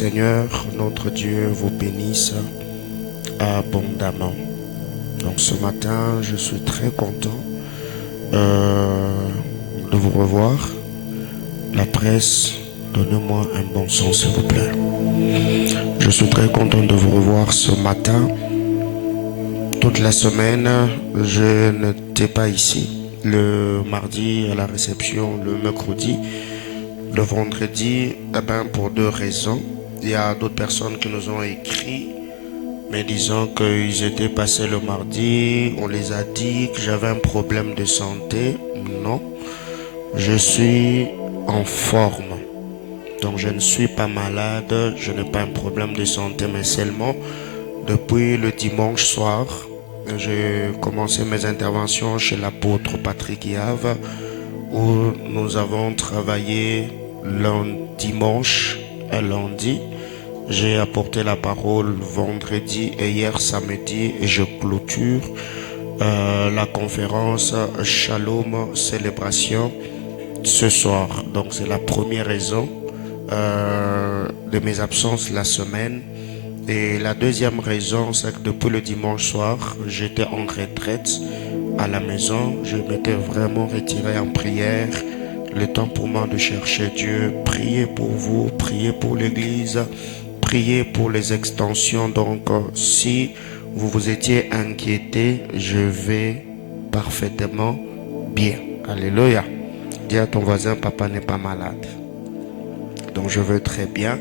Seigneur, notre Dieu, vous bénisse abondamment. Donc ce matin, je suis très content de vous revoir. La presse, donnez-moi un bon son s'il vous plaît. Je suis très content de vous revoir ce matin. Toute la semaine, je n'étais pas ici. Le mardi à la réception, le mercredi, le vendredi, pour deux raisons. Il y a d'autres personnes qui nous ont écrit, mais disant qu'ils étaient passés le mardi. On les a dit que j'avais un problème de santé. Non, je suis en forme. Donc je ne suis pas malade, je n'ai pas un problème de santé, mais seulement depuis le dimanche soir, j'ai commencé mes interventions chez l'apôtre Patrick Yave, où nous avons travaillé dimanche à lundi. J'ai apporté la parole vendredi et hier samedi et je clôture la conférence Shalom Célébration ce soir. Donc c'est la première raison de mes absences la semaine. Et la deuxième raison, c'est que depuis le dimanche soir, j'étais en retraite à la maison. Je m'étais vraiment retiré en prière. Le temps pour moi de chercher Dieu, prier pour vous, prier pour l'église, prier pour les extensions. Donc, si vous vous étiez inquiété, je vais parfaitement bien. Alléluia. Dis à ton voisin, papa n'est pas malade. Donc, je vais très bien.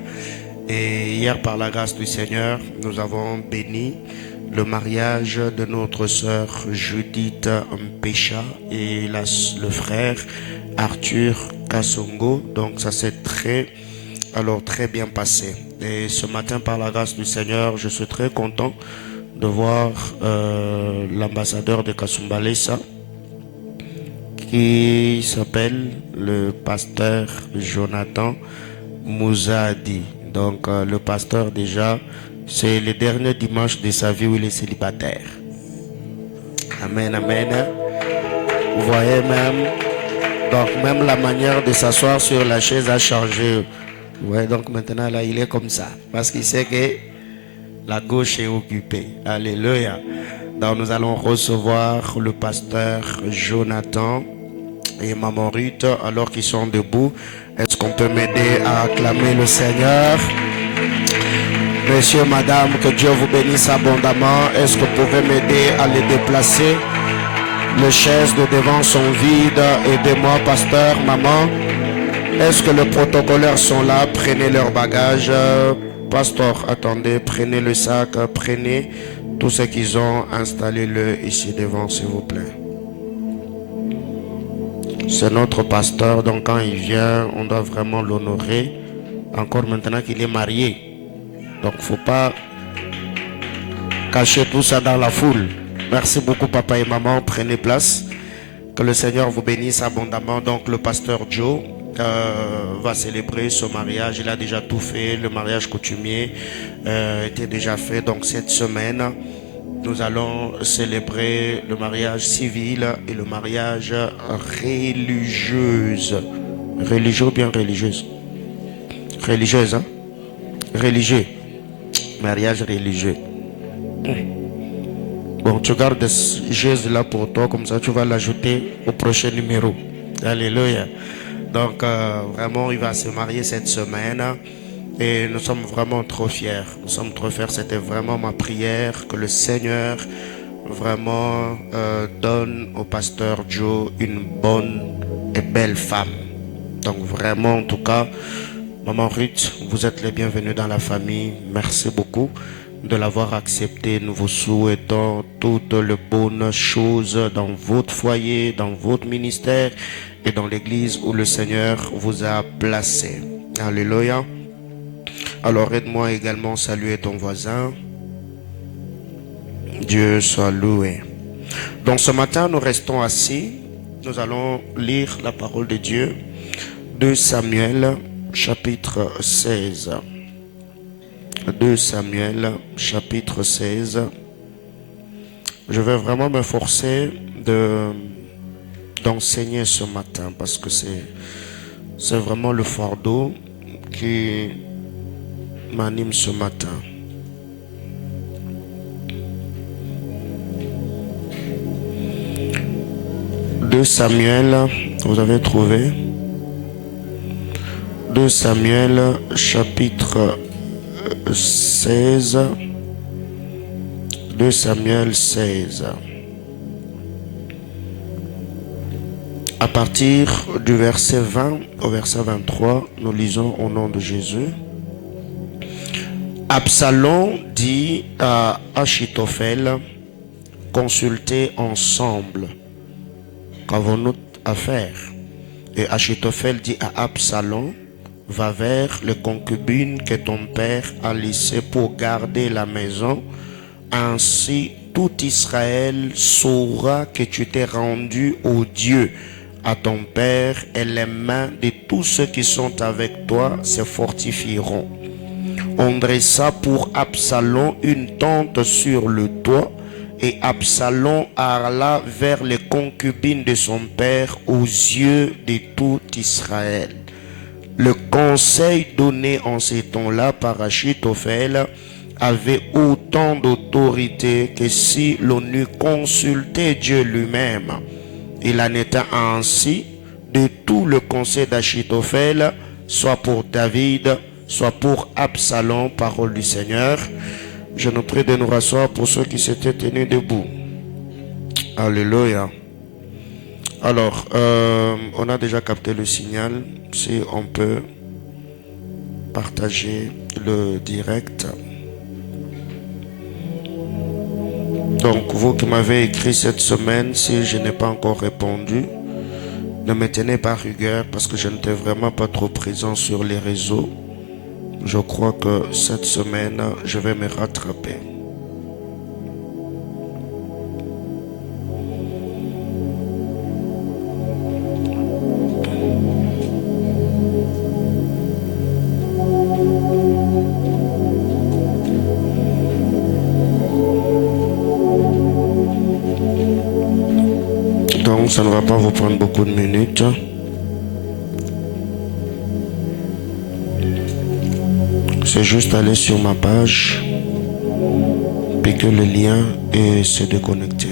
Et hier, par la grâce du Seigneur, nous avons béni le mariage de notre sœur Judith Mpécha et le frère Arthur Kassongo. Donc ça s'est très bien passé. Et ce matin, par la grâce du Seigneur, je suis très content de voir l'ambassadeur de Kasumbalesa qui s'appelle le pasteur Jonathan Mouzadi. Donc le pasteur déjà, c'est le dernier dimanche de sa vie où il est célibataire. Amen, amen. Vous voyez même, donc même la manière de s'asseoir sur la chaise a changé. Vous voyez, donc maintenant là, il est comme ça. Parce qu'il sait que la gauche est occupée. Alléluia. Donc nous allons recevoir le pasteur Jonathan et Maman Ruth alors qu'ils sont debout. Est-ce qu'on peut m'aider à acclamer le Seigneur? Monsieur, madame, que Dieu vous bénisse abondamment. Est-ce que vous pouvez m'aider à les déplacer? Les chaises de devant sont vides. Aidez-moi, pasteur, maman. Est-ce que les protocolaires sont là? Prenez leur bagage. Pasteur, attendez, prenez le sac, prenez tout ce qu'ils ont, installez-le ici devant, s'il vous plaît. C'est notre pasteur, donc quand il vient, on doit vraiment l'honorer. Encore maintenant qu'il est marié. Donc il ne faut pas cacher tout ça dans la foule. Merci beaucoup papa et maman, prenez place. Que le Seigneur vous bénisse abondamment. Donc le pasteur Joe va célébrer ce mariage. Il a déjà tout fait. Le mariage coutumier était déjà fait. Donc cette semaine, nous allons célébrer le mariage civil et le mariage religieuse. Religieux ou bien religieuse? Religieuse, hein? Religieux. Mariage religieux. Bon, tu gardes Jésus là pour toi, comme ça tu vas l'ajouter au prochain numéro. Alléluia. Donc vraiment, il va se marier cette semaine. Et nous sommes vraiment trop fiers. Nous sommes trop fiers. C'était vraiment ma prière que le Seigneur vraiment donne au pasteur Joe une bonne et belle femme. Donc vraiment, en tout cas, Maman Ruth, vous êtes les bienvenus dans la famille. Merci beaucoup de l'avoir accepté. Nous vous souhaitons toutes les bonnes choses dans votre foyer, dans votre ministère et dans l'église où le Seigneur vous a placé. Alléluia. Alors aide-moi également à saluer ton voisin. Dieu soit loué. Donc ce matin, nous restons assis. Nous allons lire la parole de Dieu. 2 Samuel, chapitre 16. 2 Samuel, chapitre 16. Je vais vraiment m'efforcer d'enseigner ce matin parce que c'est vraiment le fardeau qui m'anime ce matin. Deux Samuel, vous avez trouvé? 2 Samuel chapitre 16. 2 Samuel 16. À partir du verset 20 au verset 23, nous lisons au nom de Jésus. Absalom dit à Achitophel, consultez ensemble. Qu'avons-nous à faire? Et Achitophel dit à Absalom, va vers les concubines que ton père a laissées pour garder la maison. Ainsi, tout Israël saura que tu t'es rendu au Dieu à ton père, et les mains de tous ceux qui sont avec toi se fortifieront. On dressa pour Absalom une tente sur le toit, et Absalom alla vers les concubines de son père aux yeux de tout Israël. Le conseil donné en ces temps-là par Achitophel avait autant d'autorité que si l'on eût consulté Dieu lui-même. Il en était ainsi de tout le conseil d'Achitophel, soit pour David, soit pour Absalom, parole du Seigneur. Je nous prie de nous rasseoir pour ceux qui s'étaient tenus debout. Alléluia. Alors, on a déjà capté le signal. Si on peut partager le direct. Donc, vous qui m'avez écrit cette semaine, si je n'ai pas encore répondu, ne me tenez pas rigueur parce que je n'étais vraiment pas trop présent sur les réseaux. Je crois que cette semaine, je vais me rattraper. Donc, ça ne va pas vous prendre beaucoup de minutes. C'est juste aller sur ma page, piquer le lien et se déconnecter.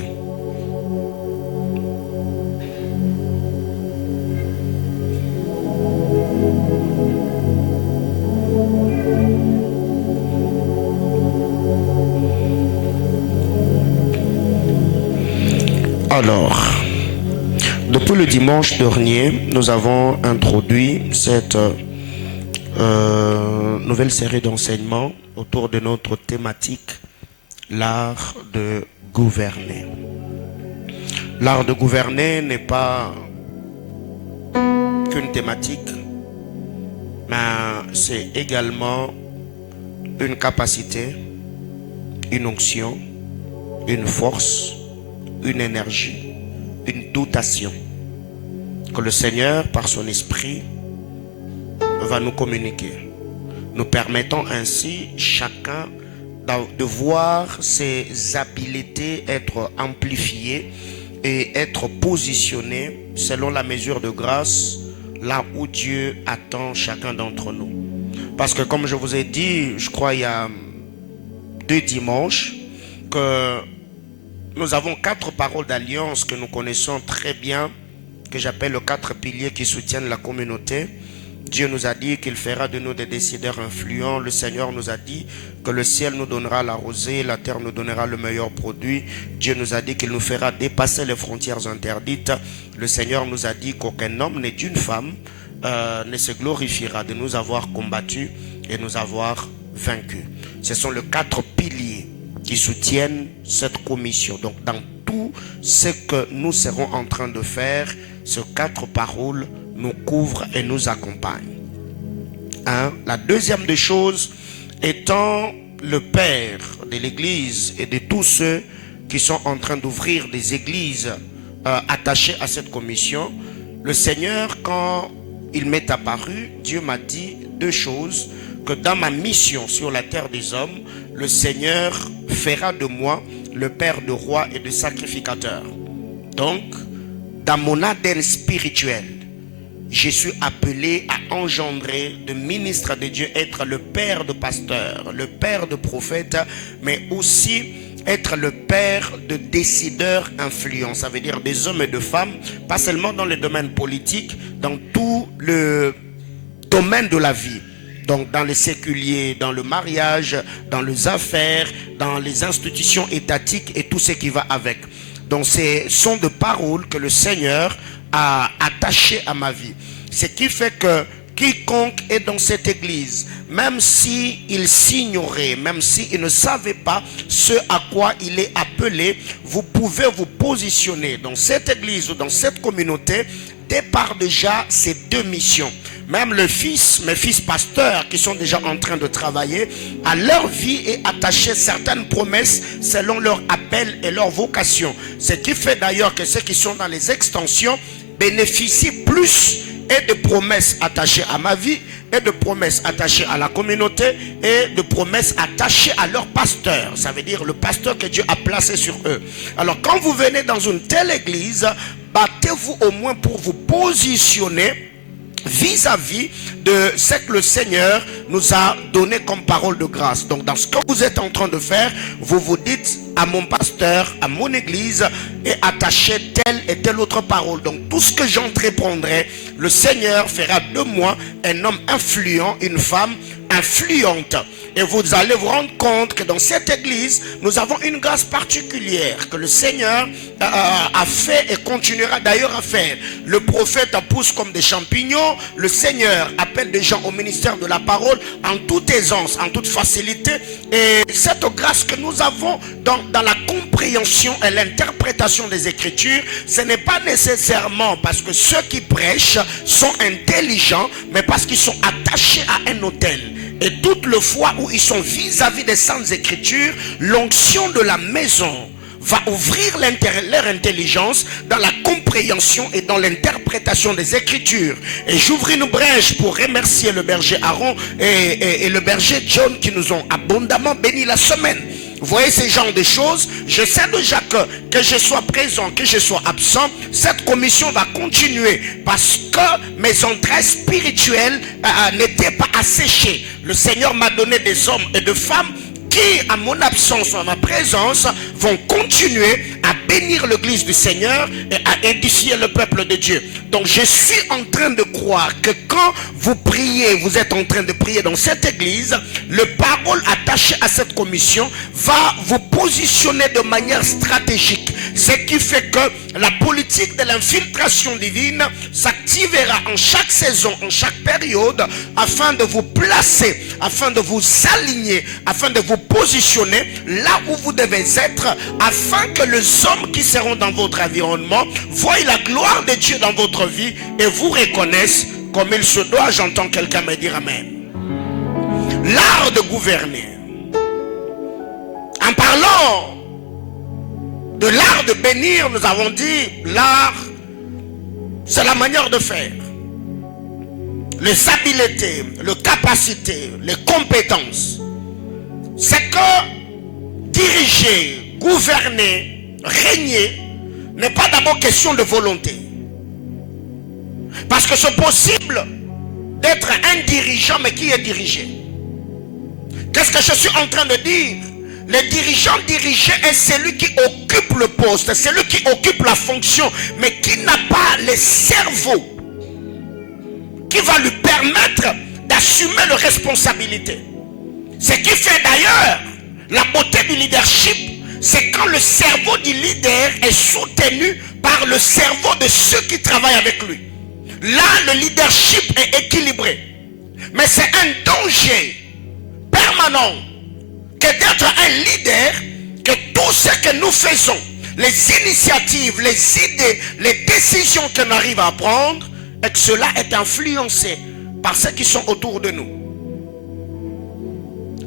Alors, depuis le dimanche dernier, nous avons introduit cette nouvelle série d'enseignements autour de notre thématique, l'art de gouverner. L'art de gouverner n'est pas qu'une thématique, mais c'est également une capacité, une onction, une force, une énergie, une dotation que le Seigneur, par son esprit, va nous communiquer, nous permettant ainsi chacun de voir ses habiletés être amplifiées et être positionnées selon la mesure de grâce là où Dieu attend chacun d'entre nous. Parce que comme je vous ai dit, je crois il y a 2 dimanches, que nous avons 4 paroles d'alliance que nous connaissons très bien, que j'appelle les 4 piliers qui soutiennent la communauté. Dieu nous a dit qu'il fera de nous des décideurs influents. Le Seigneur nous a dit que le ciel nous donnera la rosée, la terre nous donnera le meilleur produit. Dieu nous a dit qu'il nous fera dépasser les frontières interdites. Le Seigneur nous a dit qu'aucun homme n'est d'une femme ne se glorifiera de nous avoir combattus et nous avoir vaincus. Ce sont les 4 piliers qui soutiennent cette commission. Donc dans tout ce que nous serons en train de faire, ces 4 paroles nous couvrent et nous accompagnent. La deuxième des choses étant le Père de l'Église et de tous ceux qui sont en train d'ouvrir des églises attachées à cette commission. Le Seigneur, quand il m'est apparu, Dieu m'a dit 2 choses, que dans ma mission sur la terre des hommes, le Seigneur fera de moi le Père de rois et de sacrificateurs. Donc, dans mon ADN spirituel, je suis appelé à engendrer de ministres de Dieu, être le père de pasteurs, le père de prophètes, mais aussi être le père de décideurs influents. Ça veut dire des hommes et de femmes, pas seulement dans le domaine politique, dans tout le domaine de la vie. Donc dans les séculiers, dans le mariage, dans les affaires, dans les institutions étatiques et tout ce qui va avec. Donc ce sont des paroles que le Seigneur a attachées à ma vie. Ce qui fait que quiconque est dans cette église, même s'il s'ignorait, même s'il ne savait pas ce à quoi il est appelé, vous pouvez vous positionner dans cette église ou dans cette communauté de par déjà ces deux missions. Même mes fils pasteurs qui sont déjà en train de travailler, à leur vie est attachée certaines promesses selon leur appel et leur vocation. Ce qui fait d'ailleurs que ceux qui sont dans les extensions bénéficient plus et de promesses attachées à ma vie, et de promesses attachées à la communauté, et de promesses attachées à leur pasteur. Ça veut dire le pasteur que Dieu a placé sur eux. Alors quand vous venez dans une telle église, battez-vous au moins pour vous positionner vis-à-vis de ce que le Seigneur nous a donné comme parole de grâce. Donc dans ce que vous êtes en train de faire, vous vous dites à mon pasteur, à mon église, et attachez telle et telle autre parole. Donc tout ce que j'entreprendrai, le Seigneur fera de moi un homme influent, une femme influente. Et vous allez vous rendre compte que dans cette église, nous avons une grâce particulière que le Seigneur a fait et continuera d'ailleurs à faire. Le prophète pousse comme des champignons. Le Seigneur appelle des gens au ministère de la parole en toute aisance, en toute facilité. Et cette grâce que nous avons dans la compréhension et l'interprétation des Écritures, ce n'est pas nécessairement parce que ceux qui prêchent sont intelligents, mais parce qu'ils sont attachés à un autel. Et toute le fois où ils sont vis-à-vis des saintes écritures, l'onction de la maison va ouvrir leur intelligence dans la compréhension et dans l'interprétation des Écritures. Et j'ouvre une brèche pour remercier le berger Aaron et le berger John qui nous ont abondamment béni la semaine. Vous voyez ces genres de choses. Je sais déjà que je sois présent, que je sois absent, cette commission va continuer parce que mes entrailles spirituelles n'étaient pas asséchées. Le Seigneur m'a donné des hommes et de femmes qui, à mon absence ou à ma présence, vont continuer à bénir l'église du Seigneur et à édifier le peuple de Dieu. Donc je suis en train de croire que quand vous priez, vous êtes en train de prier dans cette église, le parole attaché à cette commission va vous positionner de manière stratégique. Ce qui fait que la politique de l'infiltration divine s'activera en chaque saison, en chaque période, afin de vous placer, afin de vous aligner, afin de vous positionner là où vous devez être, afin que les hommes qui seront dans votre environnement voient la gloire de Dieu dans votre vie et vous reconnaissent comme il se doit. J'entends quelqu'un me dire amen. L'art de gouverner. En parlant de l'art de bénir, nous avons dit l'art, c'est la manière de faire. Les habiletés, les capacités, les compétences. C'est que diriger, gouverner, régner n'est pas d'abord question de volonté. Parce que c'est possible d'être un dirigeant mais qui est dirigé. Qu'est-ce que je suis en train de dire? Le dirigeant dirigé est celui qui occupe le poste, celui qui occupe la fonction, mais qui n'a pas le cerveau qui va lui permettre d'assumer les responsabilités. Ce qui fait d'ailleurs la beauté du leadership, c'est quand le cerveau du leader est soutenu par le cerveau de ceux qui travaillent avec lui. Là, le leadership est équilibré. Mais c'est un danger permanent que d'être un leader, que tout ce que nous faisons, les initiatives, les idées, les décisions qu'on arrive à prendre, et que cela est influencé par ceux qui sont autour de nous.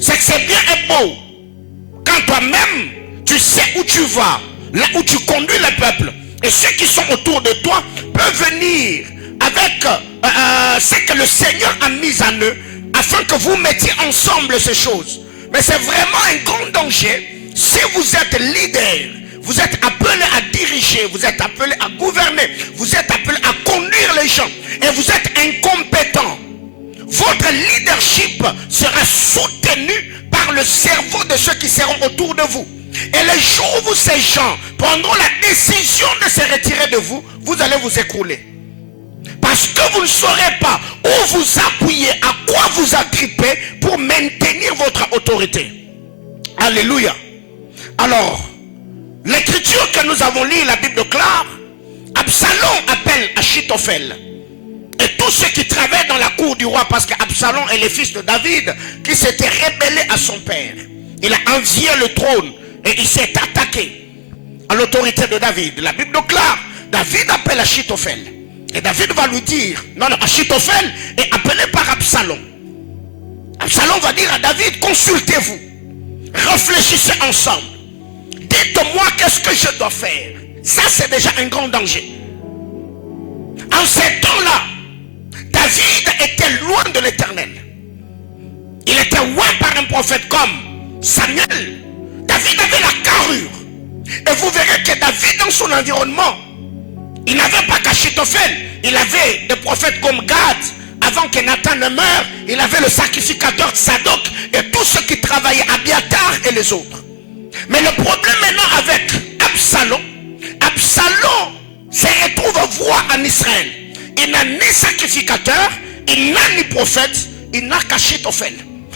C'est que c'est bien et beau quand toi-même tu sais où tu vas, là où tu conduis le peuple, et ceux qui sont autour de toi peuvent venir avec ce que le Seigneur a mis en eux, afin que vous mettiez ensemble ces choses. Mais c'est vraiment un grand danger si vous êtes leader, vous êtes appelé à diriger, vous êtes appelé à gouverner, vous êtes appelé à conduire les intelligent et vous êtes incompétent, votre leadership sera soutenu par le cerveau de ceux qui seront autour de vous. Et le jour où ces gens prendront la décision de se retirer de vous, vous allez vous écrouler. Parce que vous ne saurez pas où vous appuyer, à quoi vous agripper pour maintenir votre autorité. Alléluia. Alors, l'écriture que nous avons lue, la Bible claire, Absalom appelle Achitophel. Et tous ceux qui travaillent dans la cour du roi, parce qu'Absalom est le fils de David, qui s'était rébellé à son père. Il a envié le trône et il s'est attaqué à l'autorité de David. La Bible claire, David appelle Achitophel. Et David va lui dire, non, Achitophel est appelé par Absalom. Absalom va dire à David, consultez-vous, réfléchissez ensemble. Dites-moi qu'est-ce que je dois faire. Ça, c'est déjà un grand danger. En ces temps-là, David était loin de l'Éternel. Il était loin par un prophète comme Samuel. David avait la carrure. Et vous verrez que David, dans son environnement, il n'avait pas qu'Achitophel. Il avait des prophètes comme Gad. Avant que Nathan ne meure, il avait le sacrificateur Sadok et tous ceux qui travaillaient, Abiatar et les autres. Mais le problème maintenant avec Absalom, Absalom se retrouve roi en Israël. Il n'a ni sacrificateur, il n'a ni prophète, il n'a qu'Achitophel.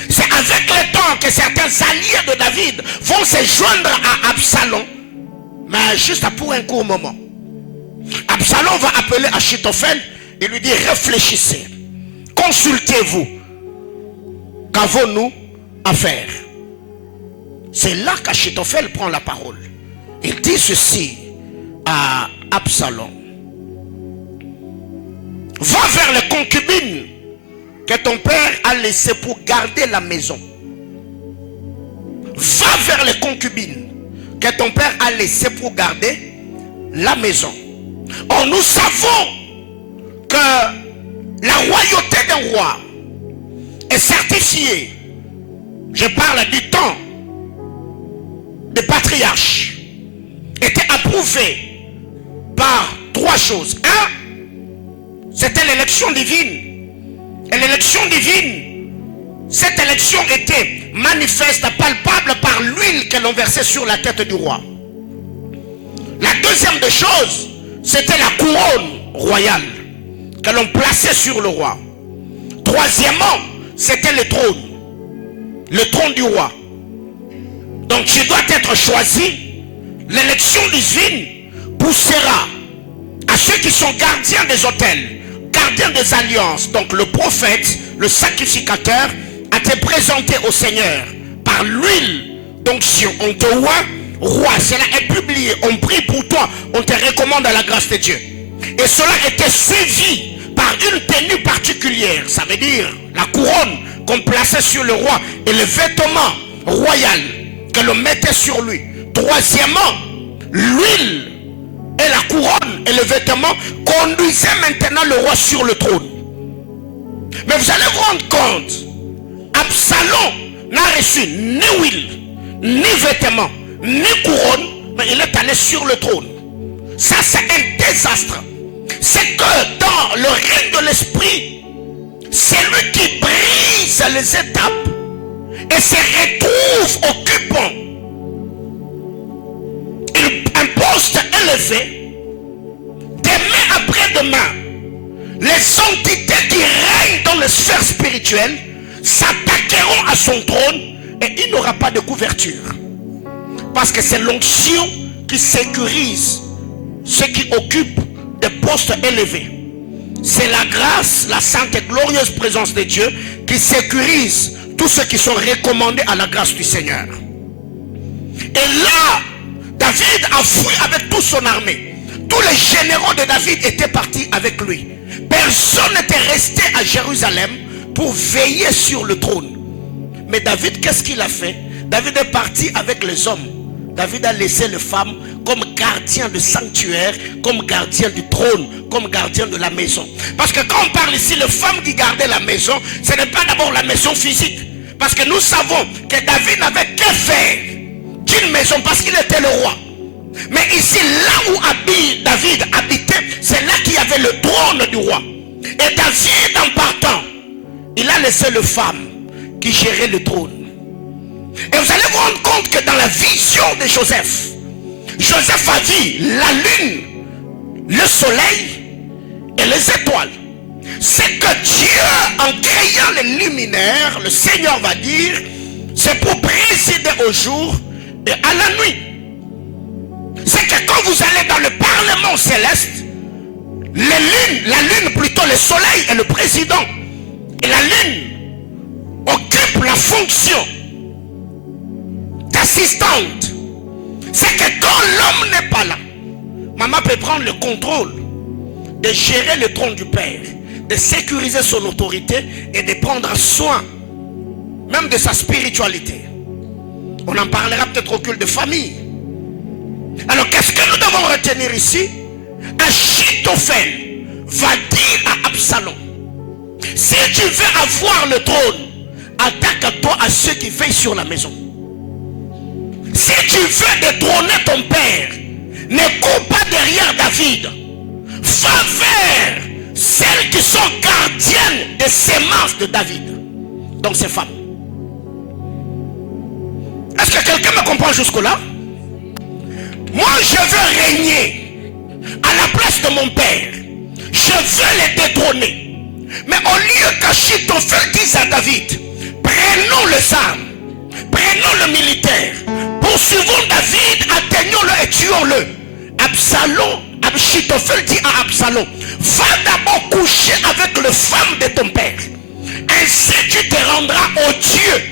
C'est avec le temps que certains alliés de David vont se joindre à Absalom, mais juste pour un court moment. Absalom va appeler Achitophel et lui dit, réfléchissez, consultez-vous, qu'avons-nous à faire? C'est là qu'Achitophel prend la parole. Il dit ceci à Absalom: va vers les concubines que ton père a laissées pour garder la maison. Va vers les concubines que ton père a laissées pour garder la maison. Or, nous savons que la royauté d'un roi est certifiée. Je parle du temps des patriarches. Était approuvée par trois choses. Un, c'était l'élection divine. Et l'élection divine, cette élection était manifeste, palpable par l'huile que l'on versait sur la tête du roi. La deuxième des choses, c'était la couronne royale que l'on plaçait sur le roi. Troisièmement, c'était le trône du roi. Donc tu dois être choisi. L'élection divine poussera à ceux qui sont gardiens des autels, gardiens des alliances, donc le prophète, le sacrificateur, à te présenter au Seigneur par l'huile d'onction. On te voit roi, cela est publié, on prie pour toi, on te recommande à la grâce de Dieu. Et cela était suivi par une tenue particulière, ça veut dire la couronne qu'on plaçait sur le roi et le vêtement royal que l'on mettait sur lui. Troisièmement, l'huile et la couronne et le vêtement conduisaient maintenant le roi sur le trône. Mais vous allez vous rendre compte, Absalom n'a reçu ni huile, ni vêtement, ni couronne, mais il est allé sur le trône. Ça, c'est un désastre. C'est que dans le règne de l'esprit, c'est lui qui brise les étapes et se retrouve occupant un poste élevé. Demain après demain, les entités qui règnent dans les sphères spirituelles s'attaqueront à son trône et il n'aura pas de couverture. Parce que c'est l'onction qui sécurise ceux qui occupent des postes élevés. C'est la grâce, la sainte et glorieuse présence de Dieu qui sécurise tous ceux qui sont recommandés à la grâce du Seigneur. Et là, David a fui avec toute son armée. Tous les généraux de David étaient partis avec lui. Personne n'était resté à Jérusalem pour veiller sur le trône. Mais David, qu'est-ce qu'il a fait? David est parti avec les hommes. David a laissé les femmes comme gardiens de sanctuaire, comme gardiens du trône, comme gardiens de la maison. Parce que quand on parle ici, les femmes qui gardaient la maison, ce n'est pas d'abord la maison physique. Parce que nous savons que David n'avait que faire d'une maison parce qu'il était le roi. Mais ici, là où David habitait, c'est là qu'il y avait avait le trône du roi. Et David, en partant, il a laissé le femme qui gérait le trône. Et vous allez vous rendre compte que dans la vision de Joseph, Joseph a vu la lune, le soleil et les étoiles. C'est que Dieu, en créant les luminaires, le Seigneur va dire, c'est pour présider au jour et à la nuit. C'est que quand vous allez dans le Parlement céleste, la lune plutôt, le soleil est le président. Et la lune occupe la fonction d'assistante. C'est que quand l'homme n'est pas là, maman peut prendre le contrôle de gérer le trône du Père, de sécuriser son autorité et de prendre soin même de sa spiritualité. On en parlera peut-être au culte de famille. Alors qu'est-ce que nous devons retenir ici? Achitophel va dire à Absalom, si tu veux avoir le trône, attaque-toi à ceux qui veillent sur la maison. Si tu veux détrôner ton père, ne cours pas derrière David. Va vers celles qui sont gardiennes des semences de David. Donc ces femmes. Est-ce que quelqu'un me comprend jusque-là? Moi je veux régner à la place de mon père. Je veux les détrôner. Mais au lieu qu'Achitophel dise à David, prenons les armes, prenons le militaire, poursuivons David, atteignons-le et tuons-le. Achitophel dit à Absalom, va d'abord coucher avec les femmes de ton père. Ainsi tu te rendras aux yeux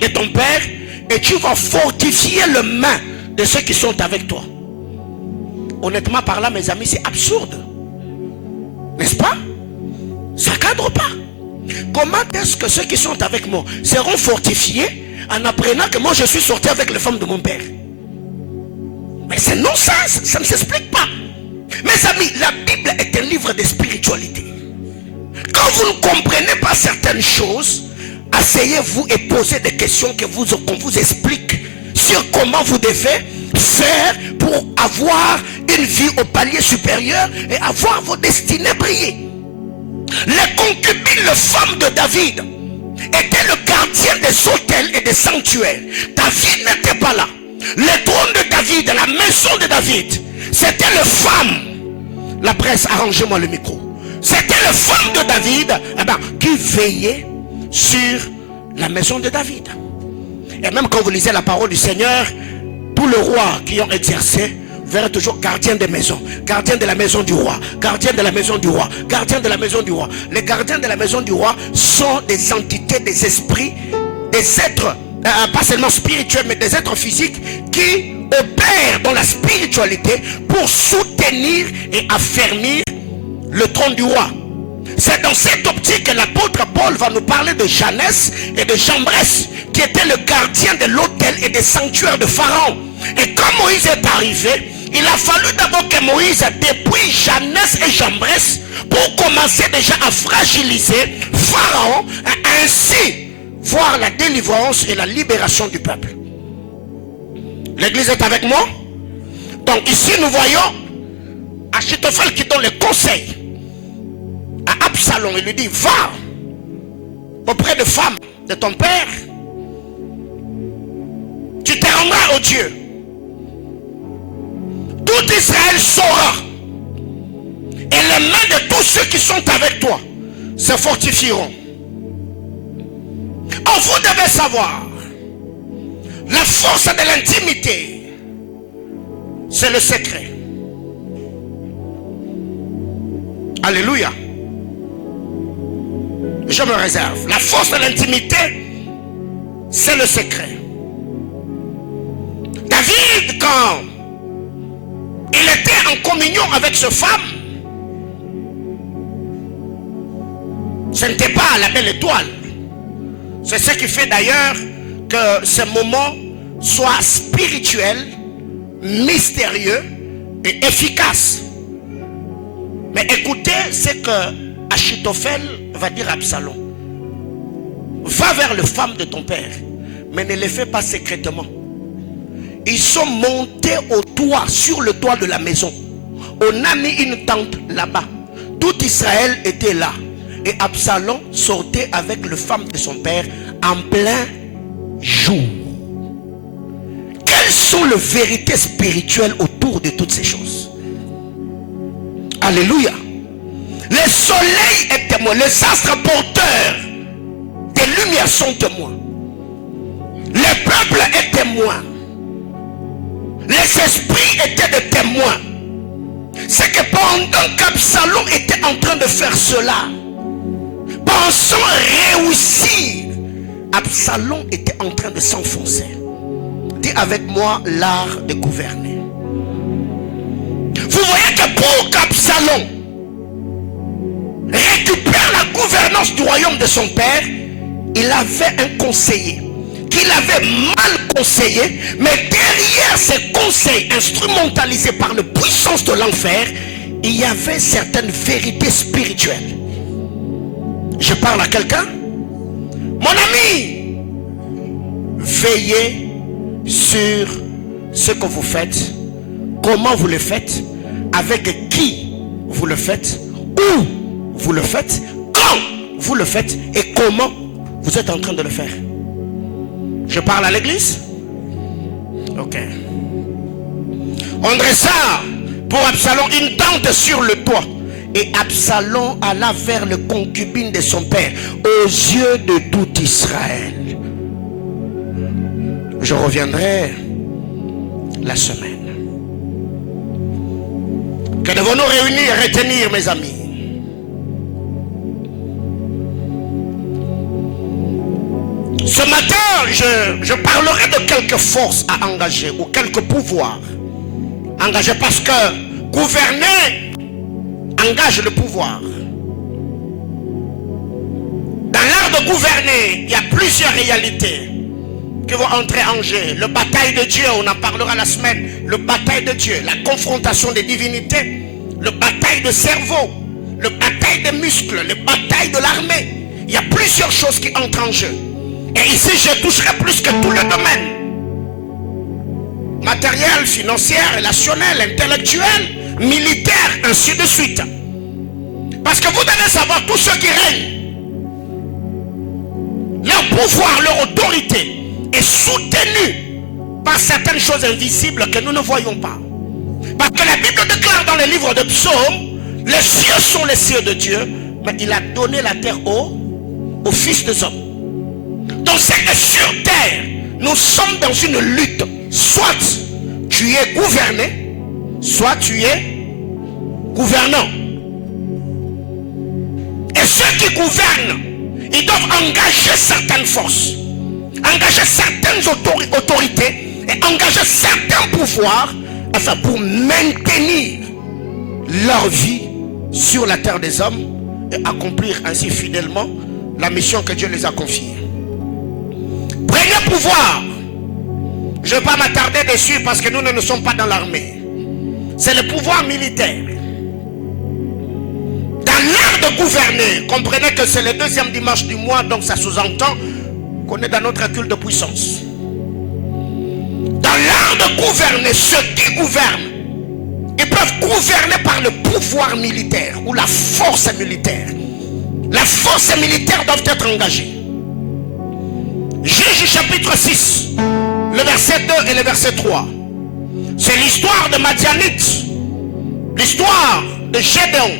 de ton père et tu vas fortifier les mains de ceux qui sont avec toi. Honnêtement par là, mes amis, c'est absurde. N'est-ce pas? Ça ne cadre pas. Comment est-ce que ceux qui sont avec moi seront fortifiés en apprenant que moi je suis sorti avec les femmes de mon père? Mais c'est non-sens, ça ne s'explique pas. Mes amis, la Bible est un livre de spiritualité. Quand vous ne comprenez pas certaines choses, asseyez-vous et posez des questions qu'on vous explique sur comment vous devez faire pour avoir une vie au palier supérieur et avoir vos destinées briller. Les concubines, les femmes de David, étaient le gardien des autels et des sanctuaires. David n'était pas là. Le trône de David, la maison de David, c'était les femmes. La presse, arrangez-moi le micro. C'était les femmes de David qui veillaient sur la maison de David. Et même quand vous lisez la parole du Seigneur, tous les rois qui ont exercé, vous verrez toujours gardien de maison, gardien de la maison du roi, gardien de la maison du roi, gardien de la maison du roi. Les gardiens de la maison du roi sont des entités, des esprits, des êtres, pas seulement spirituels, mais des êtres physiques qui opèrent dans la spiritualité pour soutenir et affermir le trône du roi. C'est dans cette optique que l'apôtre Paul va nous parler de Janès et de Jambres, qui étaient le gardien de l'autel et des sanctuaires de Pharaon. Et quand Moïse est arrivé, il a fallu d'abord que Moïse dépouille Janès et Jambres pour commencer déjà à fragiliser Pharaon, et ainsi voir la délivrance et la libération du peuple. L'église est avec moi? Donc ici nous voyons Achitophel qui donne le conseil à Absalom. Il lui dit, va auprès de femmes de ton père, tu te rendras au Dieu. Tout Israël saura, et les mains de tous ceux qui sont avec toi se fortifieront. Oh, vous devez savoir, la force de l'intimité, c'est le secret. Alléluia. Je me réserve. La force de l'intimité, c'est le secret. David, quand il était en communion avec cette femme, ce n'était pas la belle étoile. C'est ce qui fait d'ailleurs que ce moment soit spirituel, mystérieux et efficace. Mais écoutez ce que Achitophel va dire à Absalom. Va vers les femmes de ton père, mais ne les fais pas secrètement. Ils sont montés au toit, sur le toit de la maison, on a mis une tente là-bas. Tout Israël était là. Et Absalom sortait avec le femme de son père en plein jour. Quelles sont les vérités spirituelles autour de toutes ces choses? Alléluia. Le soleil est témoin. Les astres porteurs des lumières sont témoins. Le peuple est témoin. Les esprits étaient des témoins. C'est que pendant qu'Absalom était en train de faire cela, pensant réussir, Absalom était en train de s'enfoncer. Dis avec moi l'art de gouverner. Vous voyez que pour qu'Absalom récupère la gouvernance du royaume de son père, il avait un conseiller qu'il avait mal conseillé, mais derrière ces conseils instrumentalisés par la puissance de l'enfer, il y avait certaines vérités spirituelles. Je parle à quelqu'un? Mon ami, veillez sur ce que vous faites, comment vous le faites, avec qui vous le faites, où vous le faites, quand vous le faites et comment vous êtes en train de le faire. Je parle à l'église? Ok. On dressa pour Absalom une tente sur le toit. Et Absalom alla vers le concubine de son père aux yeux de tout Israël. Je reviendrai la semaine. Que devons-nous réunir et retenir, mes amis? Ce matin, je parlerai de quelques forces à engager ou quelques pouvoirs. Engager parce que gouverner engage le pouvoir. Dans l'art de gouverner, il y a plusieurs réalités qui vont entrer en jeu. Le bataille de Dieu, on en parlera la semaine. Le bataille de Dieu, la confrontation des divinités, le bataille de cerveau, le bataille des muscles, le bataille de l'armée. Il y a plusieurs choses qui entrent en jeu. Et ici, je toucherai plus que tout le domaine. Matériel, financier, relationnel, intellectuel, militaire, ainsi de suite. Parce que vous devez savoir, tous ceux qui règnent, leur pouvoir, leur autorité est soutenue par certaines choses invisibles que nous ne voyons pas. Parce que la Bible déclare dans le livre de Psaume, les cieux sont les cieux de Dieu, mais il a donné la terre aux fils des hommes. Donc c'est que sur terre, nous sommes dans une lutte. Soit tu es gouverné, soit tu es gouvernant. Et ceux qui gouvernent, ils doivent engager certaines forces, engager certaines autorités et engager certains pouvoirs afin pour maintenir leur vie sur la terre des hommes et accomplir ainsi fidèlement la mission que Dieu les a confiée. Premier pouvoir, je ne vais pas m'attarder dessus parce que nous ne sommes pas dans l'armée. C'est le pouvoir militaire. Dans l'art de gouverner, comprenez que c'est le deuxième dimanche du mois, donc ça sous-entend qu'on est dans notre culte de puissance. Dans l'art de gouverner, ceux qui gouvernent, ils peuvent gouverner par le pouvoir militaire ou la force militaire. La force militaire doit être engagée. Juge chapitre 6, le verset 2 et le verset 3. C'est l'histoire de Madianite, l'histoire de Gédéon.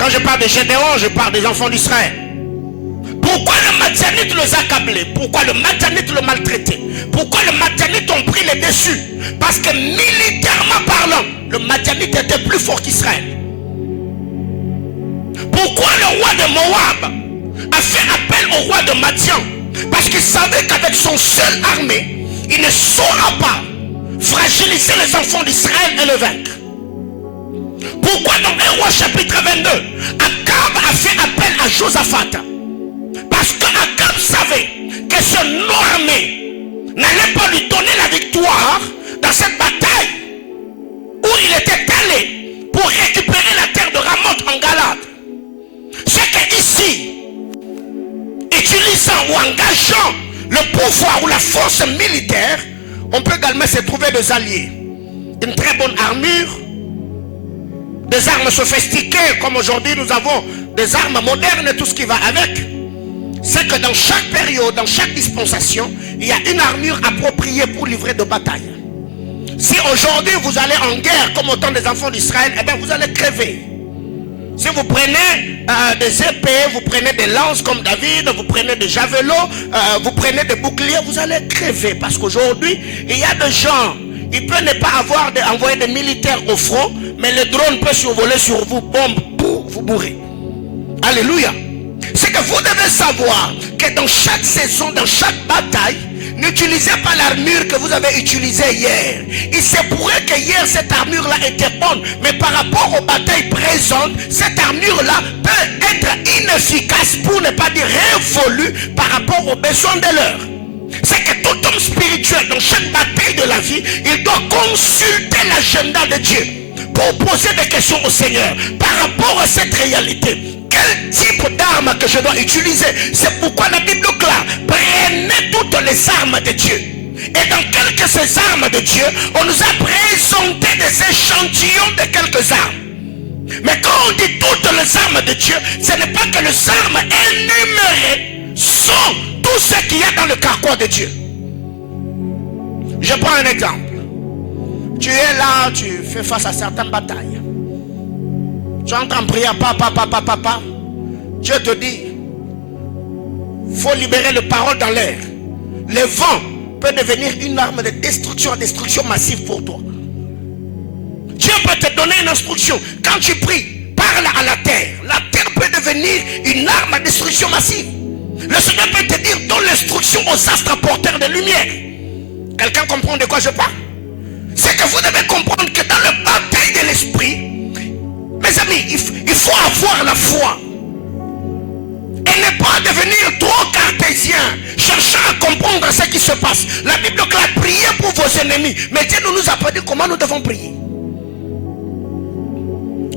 Quand je parle de Gédéon, je parle des enfants d'Israël. Pourquoi le Madianite les accablait? Pourquoi le Madianite le maltraitait? Pourquoi le Madianite ont pris les dessus? Parce que militairement parlant, le Madianite était plus fort qu'Israël. Pourquoi le roi de Moab a fait appel au roi de Madian? Parce qu'il savait qu'avec son seul armée, il ne saura pas fragiliser les enfants d'Israël et le vaincre. Pourquoi dans 1 Roi chapitre 22, Akab a fait appel à Josaphat? Parce que Akab savait que son armée n'allait pas lui donner la victoire dans cette bataille où il était allé pour récupérer la terre de Ramoth en Galade. C'est que ici, utilisant ou engageant le pouvoir ou la force militaire, on peut également se trouver des alliés. une très bonne armure, des armes sophistiquées, comme aujourd'hui nous avons des armes modernes et tout ce qui va avec. C'est que dans chaque période, dans chaque dispensation, il y a une armure appropriée pour livrer de bataille. Si aujourd'hui vous allez en guerre comme au temps des enfants d'Israël, eh bien vous allez crever. Si vous prenez des épées, vous prenez des lances comme David, vous prenez des javelots, vous prenez des boucliers, vous allez crever. Parce qu'aujourd'hui, il y a des gens, il peut ne pas avoir envoyé des militaires au front, mais le drone peut survoler sur vous, bombe, pour vous bourrer. Alléluia. C'est que vous devez savoir que dans chaque saison, dans chaque bataille, n'utilisez pas l'armure que vous avez utilisée hier. Il se pourrait que hier cette armure-là était bonne, mais par rapport aux batailles présentes, cette armure-là peut être inefficace, pour ne pas dire révolue, par rapport aux besoins de l'heure. C'est que tout homme spirituel, dans chaque bataille de la vie, il doit consulter l'agenda de Dieu pour poser des questions au Seigneur par rapport à cette réalité. Quel type d'arme que je dois utiliser? C'est pourquoi la Bible déclare: prenez toutes les armes de Dieu. Et dans quelques ces armes de Dieu, on nous a présenté des échantillons de quelques armes. Mais quand on dit toutes les armes de Dieu, ce n'est pas que les armes énumérées sont tout ce qu'il y a dans le carquois de Dieu. Je prends un exemple. Tu es là, tu fais face à certaines batailles. Tu entres en prière, papa. Dieu te dit, faut libérer les paroles dans l'air. Le vent peut devenir une arme de destruction massive pour toi. Dieu peut te donner une instruction. Quand tu pries, parle à la terre. La terre peut devenir une arme de destruction massive. Le Seigneur peut te dire, donne l'instruction aux astres porteurs de lumière. Quelqu'un comprend de quoi je parle? C'est que vous devez comprendre que dans le bataille de l'esprit, mes amis, il faut avoir la foi. Et ne pas devenir trop cartésien, cherchant à comprendre ce qui se passe. La Bible déclare: priez pour vos ennemis. Mais Dieu nous a pas dit comment nous devons prier.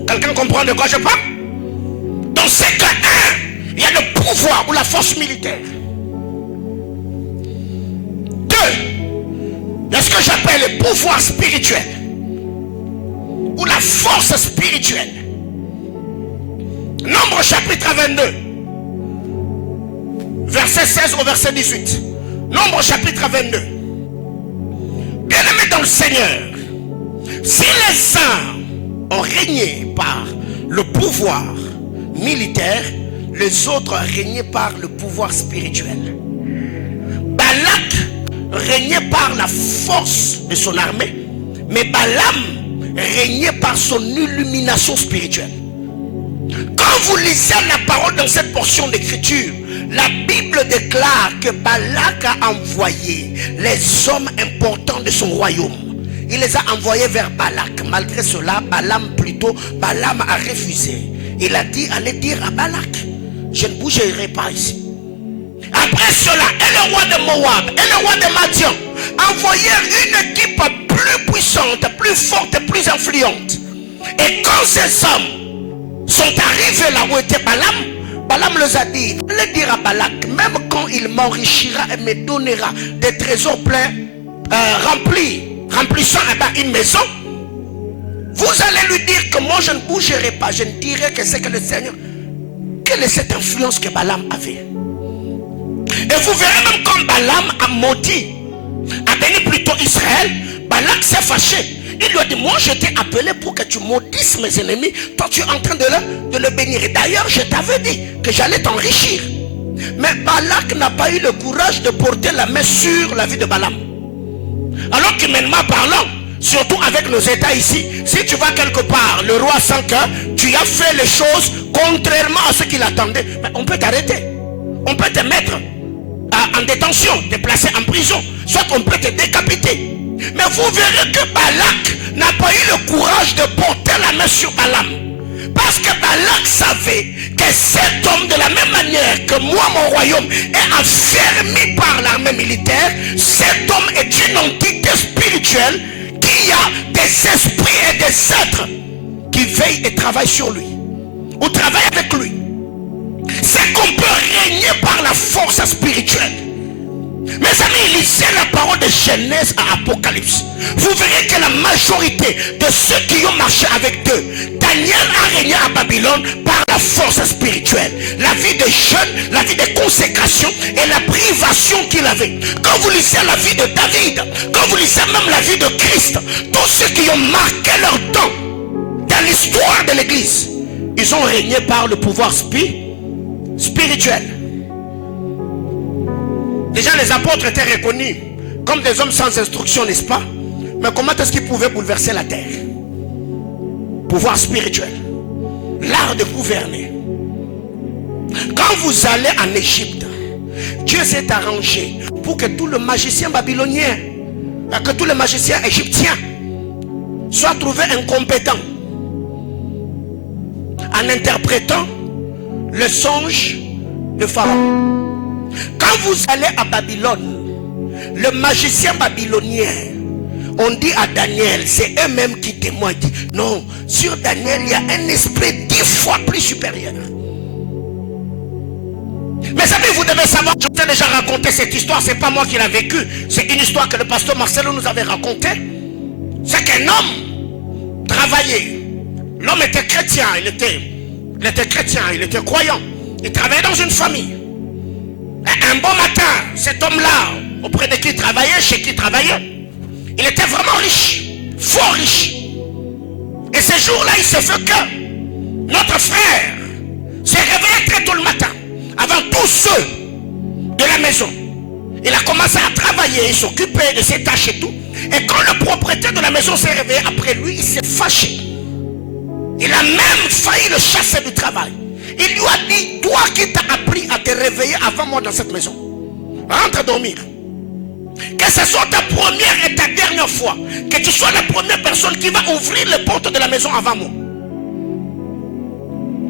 Quelqu'un comprend de quoi je parle? Dans ce cas, il y a le pouvoir ou la force militaire. 2, il y a ce que j'appelle le pouvoir spirituel ou la force spirituelle. Nombre chapitre 22, verset 16 au verset 18. Nombre chapitre 22. Bien-aimés dans le Seigneur, si les uns ont régné par le pouvoir militaire, les autres régnaient par le pouvoir spirituel. Balak régnait par la force de son armée, mais Balaam régnait par son illumination spirituelle. Quand vous lisez la parole dans cette portion d'écriture, la Bible déclare que Balak a envoyé les hommes importants de son royaume. Il les a envoyés vers Balak. Malgré cela, Balaam a refusé. Il a dit: allez dire à Balak, je ne bougerai pas ici. Après cela, et le roi de Moab et le roi de Madian envoyèrent une équipe plus puissante, plus forte, plus influente. Et quand ces hommes sont arrivés là où était Balaam, Balaam leur a dit: allez dire à Balak, même quand il m'enrichira et me donnera des trésors pleins, remplissant une maison, vous allez lui dire que moi je ne bougerai pas. Je ne dirai que c'est que le Seigneur. Quelle est cette influence que Balaam avait? Et vous verrez, même quand Balaam a maudit, a béni plutôt Israël, Balak s'est fâché. Il lui a dit: moi je t'ai appelé pour que tu maudisses mes ennemis. Toi tu es en train de le bénir. Et d'ailleurs je t'avais dit que j'allais t'enrichir. Mais Balak n'a pas eu le courage de porter la main sur la vie de Balaam. Alors qu'humainement parlant, surtout avec nos états ici, si tu vas quelque part, le roi sent que tu as fait les choses contrairement à ce qu'il attendait, mais on peut t'arrêter. On peut te mettre en détention, te placer en prison, soit on peut te décapiter. Mais vous verrez que Balak n'a pas eu le courage de porter la main sur Balaam. Parce que Balak savait que cet homme, de la même manière que moi, mon royaume est affermi par l'armée militaire, cet homme est une entité spirituelle qui a des esprits et des êtres qui veillent et travaillent sur lui, ou travaillent avec lui. C'est qu'on peut régner par la force spirituelle. Mes amis, lisez la parole de Genèse à Apocalypse. Vous verrez que la majorité de ceux qui ont marché avec Dieu, Daniel a régné à Babylone par la force spirituelle. La vie de jeûne, la vie de consécration et la privation qu'il avait. Quand vous lisez la vie de David, quand vous lisez même la vie de Christ, tous ceux qui ont marqué leur temps dans l'histoire de l'église, ils ont régné par le pouvoir spirituel. Déjà les apôtres étaient reconnus comme des hommes sans instruction, n'est-ce pas? Mais comment est-ce qu'ils pouvaient bouleverser la terre? Pouvoir spirituel. L'art de gouverner. Quand vous allez en Égypte, Dieu s'est arrangé pour que tout le magicien babylonien, que tous les magiciens égyptiens soient trouvés incompétents en interprétant le songe de Pharaon. Quand vous allez à Babylone, le magicien babylonien, on dit à Daniel, c'est eux-mêmes qui témoignent. Non, sur Daniel, il y a un esprit 10 fois plus supérieur. Mes amis, vous devez savoir, je vous ai déjà raconté cette histoire, c'est pas moi qui l'ai vécue, c'est une histoire que le pasteur Marcelo nous avait racontée. C'est qu'un homme travaillait. L'homme était chrétien, il était chrétien, il était croyant. Il travaillait dans une famille. Un bon matin, cet homme-là, auprès de qui il travaillait, chez qui il travaillait, il était vraiment riche, fort riche. Et ce jour-là, il se fait que notre frère s'est réveillé très tôt le matin, avant tous ceux de la maison. Il a commencé à travailler, il s'occupait de ses tâches et tout. Et quand le propriétaire de la maison s'est réveillé après lui, il s'est fâché. Il a même failli le chasser du travail. Il lui a dit, toi qui t'as appris à te réveiller avant moi dans cette maison, rentre dormir. Que ce soit ta première et ta dernière fois, que tu sois la première personne qui va ouvrir les portes de la maison avant moi.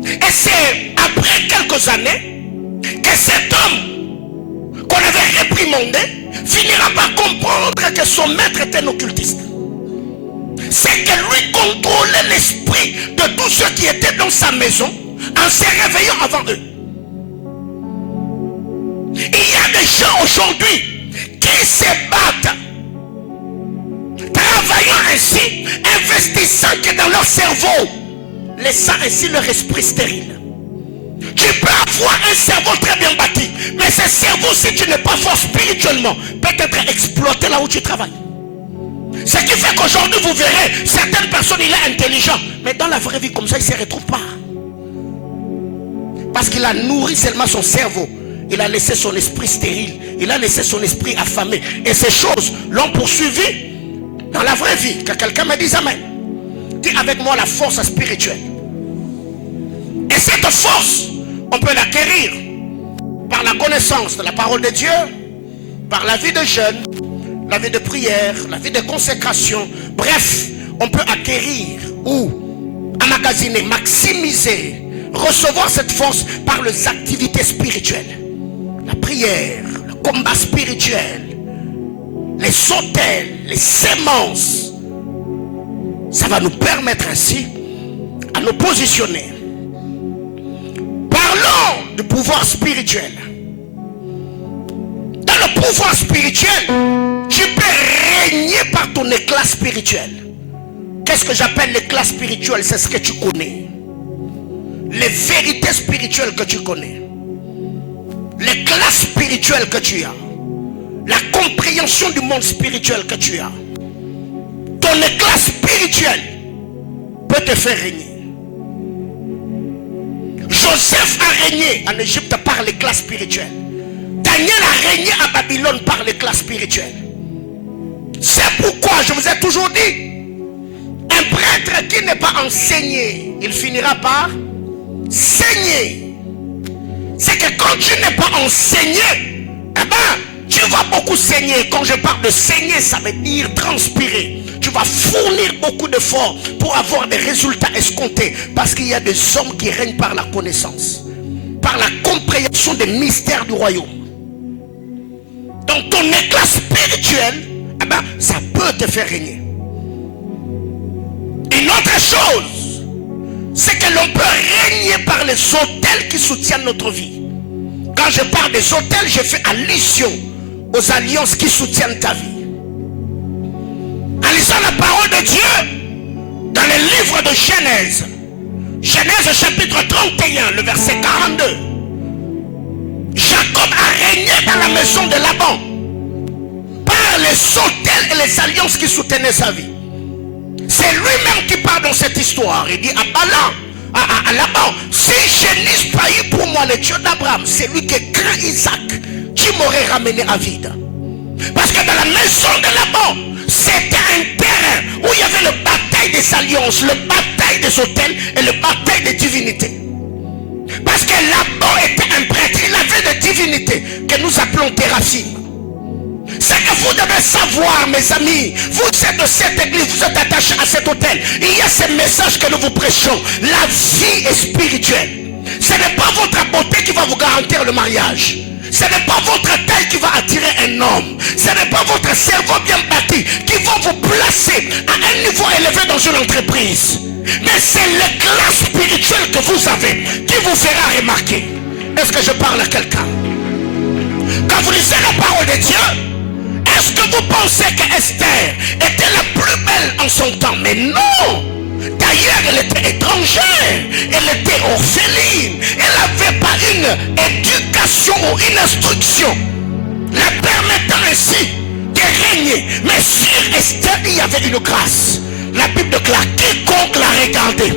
Et c'est après quelques années que cet homme qu'on avait réprimandé finira par comprendre que son maître était un occultiste. C'est que lui contrôlait l'esprit de tous ceux qui étaient dans sa maison en se réveillant avant eux. Il y a des gens aujourd'hui qui se battent, travaillant ainsi, investissant que dans leur cerveau, laissant ainsi leur esprit stérile. Tu peux avoir un cerveau très bien bâti, mais ce cerveau, si tu n'es pas fort spirituellement, peut être exploité là où tu travailles. Ce qui fait qu'aujourd'hui, vous verrez, certaines personnes, il est intelligent, mais dans la vraie vie, comme ça, il ne se retrouve pas. Parce qu'il a nourri seulement son cerveau. Il a laissé son esprit stérile. Il a laissé son esprit affamé. Et ces choses l'ont poursuivi dans la vraie vie. Que quelqu'un me dise amen. Dis avec moi la force spirituelle. Et cette force, on peut l'acquérir par la connaissance de la parole de Dieu, par la vie de jeûne, la vie de prière, la vie de consécration. Bref, on peut acquérir ou emmagasiner, maximiser, recevoir cette force par les activités spirituelles. La prière, le combat spirituel, les autels, les sémences. Ça va nous permettre ainsi à nous positionner. Parlons du pouvoir spirituel. Dans le pouvoir spirituel, tu peux régner par ton éclat spirituel. Qu'est-ce que j'appelle l'éclat spirituel? C'est ce que tu connais. Les vérités spirituelles que tu connais. L'éclat spirituel que tu as. La compréhension du monde spirituel que tu as. Ton éclat spirituel peut te faire régner. Joseph a régné en Égypte par l'éclat spirituel. Daniel a régné à Babylone par l'éclat spirituel. C'est pourquoi je vous ai toujours dit, un prêtre qui n'est pas enseigné, il finira par saigner. C'est que quand tu n'es pas enseigné, eh ben, tu vas beaucoup saigner. Quand je parle de saigner, ça veut dire transpirer. Tu vas fournir beaucoup d'efforts pour avoir des résultats escomptés. Parce qu'il y a des hommes qui règnent par la connaissance, par la compréhension des mystères du royaume. Donc ton éclat spirituel, eh ben, ça peut te faire régner. Une autre chose, c'est que l'on peut régner par les autels qui soutiennent notre vie. Quand je parle des autels, je fais allusion aux alliances qui soutiennent ta vie. En lisant la parole de Dieu dans le livre de Genèse, Genèse chapitre 31, le verset 42, Jacob a régné dans la maison de Laban par les autels et les alliances qui soutenaient sa vie. C'est lui-même qui parle dans cette histoire. Il dit à Laban, si je n'ai pas eu pour moi le Dieu d'Abraham, c'est lui qui craint Isaac, qui m'aurait ramené à vide. Parce que dans la maison de Laban, c'était un terrain où il y avait le bataille des alliances, le bataille des autels et le bataille des divinités. Parce que Laban était un prêtre, il avait des divinités que nous appelons Téraphim. C'est que vous devez savoir, mes amis, vous êtes de cette église, vous êtes attachés à cet hôtel. Il y a ces messages que nous vous prêchons. La vie est spirituelle. Ce n'est pas votre beauté qui va vous garantir le mariage. Ce n'est pas votre taille qui va attirer un homme. Ce n'est pas votre cerveau bien bâti qui va vous placer à un niveau élevé dans une entreprise. Mais c'est l'éclat spirituel que vous avez qui vous fera remarquer. Est-ce que je parle à quelqu'un? Quand vous lisez la parole de Dieu, est-ce que vous pensez que Esther était la plus belle en son temps? Mais non! D'ailleurs, elle était étrangère, elle était orpheline, elle n'avait pas une éducation ou une instruction la permettant ainsi de régner. Mais sur Esther, il y avait une grâce. La Bible déclare, quiconque l'a regardée,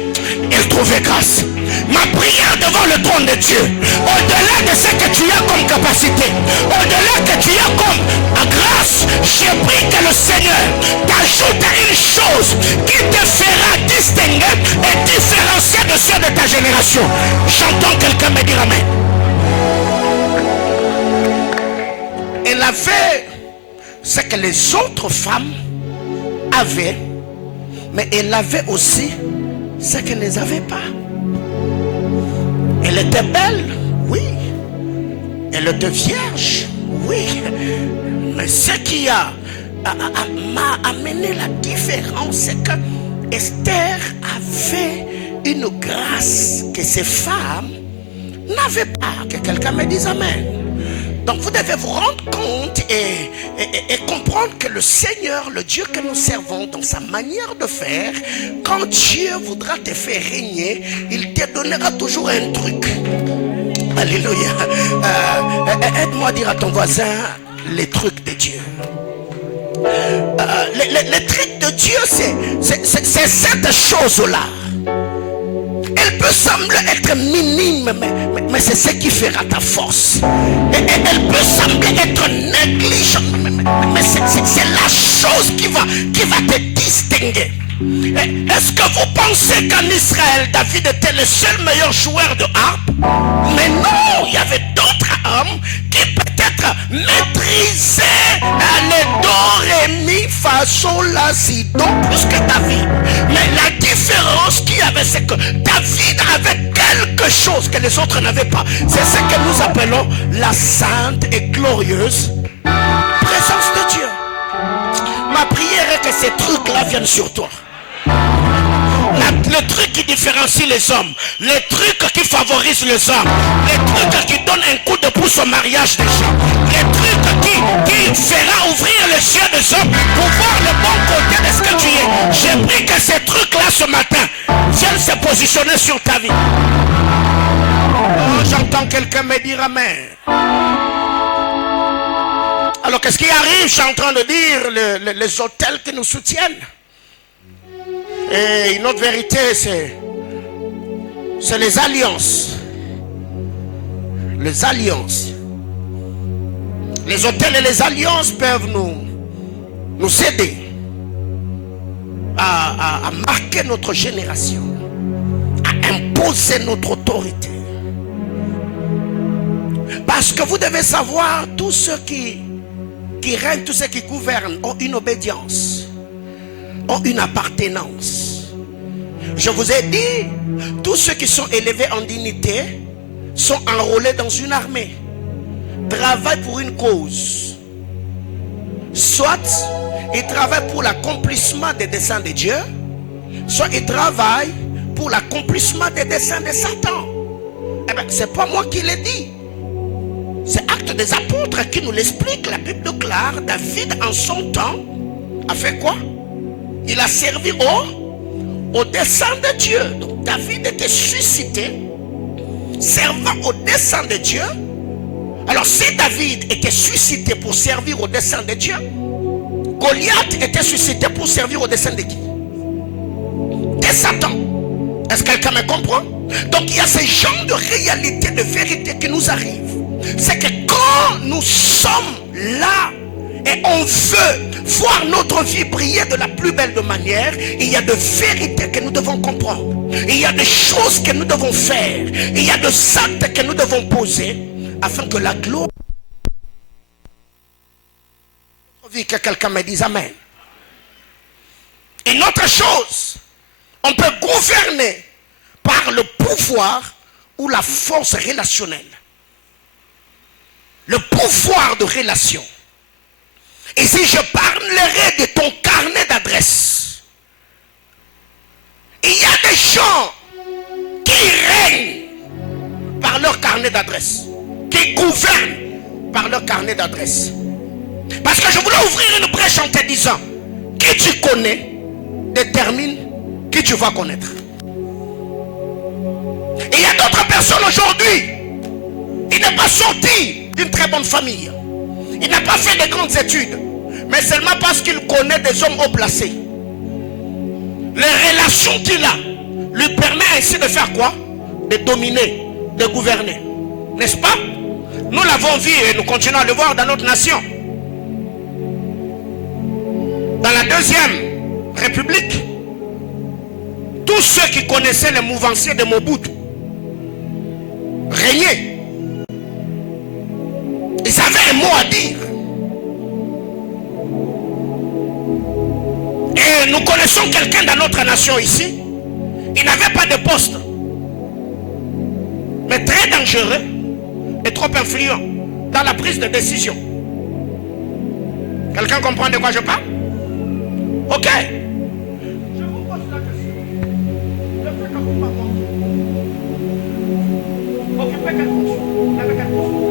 elle trouvait grâce. Ma prière devant le trône de Dieu, au-delà de ce que tu as comme capacité, au-delà que tu as comme grâce, j'ai pris que le Seigneur t'ajoute une chose qui te fera distinguer et différencier de ceux de ta génération. J'entends quelqu'un me dire amen. Elle avait ce que les autres femmes avaient, mais elle avait aussi ce qu'elle ne les avait pas. Elle était belle, oui. Elle était vierge, oui. Mais ce qui m'a amené la différence, c'est que Esther avait une grâce que ces femmes n'avaient pas. Que quelqu'un me dise amen. Donc vous devez vous rendre compte et comprendre que le Seigneur, le Dieu que nous servons, dans sa manière de faire, quand Dieu voudra te faire régner, il te donnera toujours un truc. Alléluia. Aide-moi à dire à ton voisin les trucs de Dieu. Les trucs de Dieu, c'est cette chose-là. Elle peut sembler être minime, mais c'est ce qui fera ta force. Et elle peut sembler être négligente, mais c'est la chose qui va te distinguer. Est-ce que vous pensez qu'en Israël, David était le seul meilleur joueur de harpe? Mais non, il y avait d'autres hommes qui peut-être maîtrisaient les do, ré, mi, fa, sol, la, si, do plus que David. Mais la différence qu'il y avait, c'est que David avait quelque chose que les autres n'avaient pas. C'est ce que nous appelons la sainte et glorieuse présence de Dieu. Ma prière est que ces trucs-là viennent sur toi. Le truc qui différencie les hommes, les trucs qui favorisent les hommes, les trucs qui donnent un coup de pouce au mariage des gens, les trucs qui fera ouvrir les yeux des hommes pour voir le bon côté de ce que tu es. J'ai pris que ces trucs-là ce matin viennent se positionner sur ta vie. Oh, j'entends quelqu'un me dire amen. Alors qu'est-ce qui arrive? Je suis en train de dire les hôtels qui nous soutiennent. Et une autre vérité, c'est les alliances. Les alliances. Les hôtels et les alliances peuvent nous aider à marquer notre génération, à imposer notre autorité. Parce que vous devez savoir, tous ceux qui règnent, tous ceux qui gouvernent ont une obédience, ont une appartenance. Je vous ai dit, tous ceux qui sont élevés en dignité sont enrôlés dans une armée, travaillent pour une cause. Soit ils travaillent pour l'accomplissement des desseins de Dieu, soit ils travaillent pour l'accomplissement des desseins de Satan. Eh bien, c'est pas moi qui l'ai dit. C'est Actes des Apôtres qui nous l'explique. La Bible déclare, David en son temps a fait quoi? Il a servi au dessein de Dieu. Donc David était suscité, servant au dessein de Dieu. Alors si David était suscité pour servir au dessein de Dieu, Goliath était suscité pour servir au dessein de qui? De Satan. Est-ce que quelqu'un me comprend? Donc il y a ce genre de réalité, de vérité qui nous arrive. C'est que quand nous sommes là et on veut voir notre vie briller de la plus belle de manière, il y a de vérités que nous devons comprendre. Il y a des choses que nous devons faire. Il y a des actes que nous devons poser afin que la gloire... Que quelqu'un me dise Amen. Une autre chose, on peut gouverner par le pouvoir ou la force relationnelle. Le pouvoir de relation. Et si je parlerai de ton carnet d'adresse, il y a des gens qui règnent par leur carnet d'adresse, qui gouvernent par leur carnet d'adresse. Parce que je voulais ouvrir une brèche en te disant, qui tu connais détermine qui tu vas connaître. Et il y a d'autres personnes aujourd'hui, il n'est pas sorti d'une très bonne famille. Il n'a pas fait de grandes études. Mais seulement parce qu'il connaît des hommes haut placés. Les relations qu'il a lui permettent ainsi de faire quoi? De dominer, de gouverner. N'est-ce pas? Nous l'avons vu et nous continuons à le voir dans notre nation. Dans la Deuxième République, tous ceux qui connaissaient les mouvanciers de Mobutu régnaient. Ils avaient un mot à dire. Et nous connaissons quelqu'un dans notre nation ici. Il n'avait pas de poste. Mais très dangereux et trop influent dans la prise de décision. Quelqu'un comprend de quoi je parle? Ok. Je vous pose la question. Le fait que vous m'avez occupez quelle fonction? Avec quelle fonction?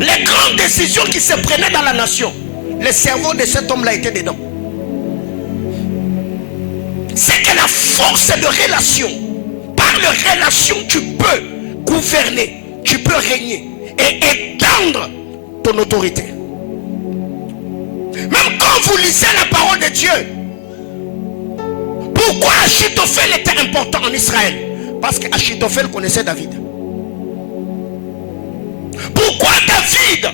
Les grandes décisions qui se prenaient dans la nation, le cerveau de cet homme-là était dedans. C'est que la force de relation, par les relations, tu peux gouverner, tu peux régner et étendre ton autorité. Même quand vous lisez la parole de Dieu, pourquoi Achitophel était important en Israël? Parce qu'Achitophel connaissait David. Pourquoi David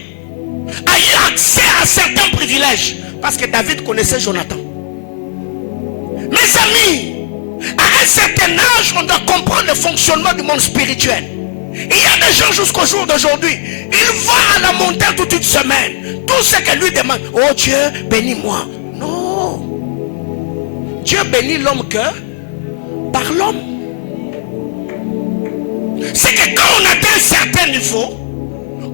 a eu accès à certains privilèges? Parce que David connaissait Jonathan. Mes amis, à un certain âge, on doit comprendre le fonctionnement du monde spirituel. Il y a des gens jusqu'au jour d'aujourd'hui, ils vont à la montagne toute une semaine. Tout ce que lui demande, oh Dieu, bénis-moi. Non. Dieu bénit l'homme que par l'homme. C'est que quand on atteint un certain niveau,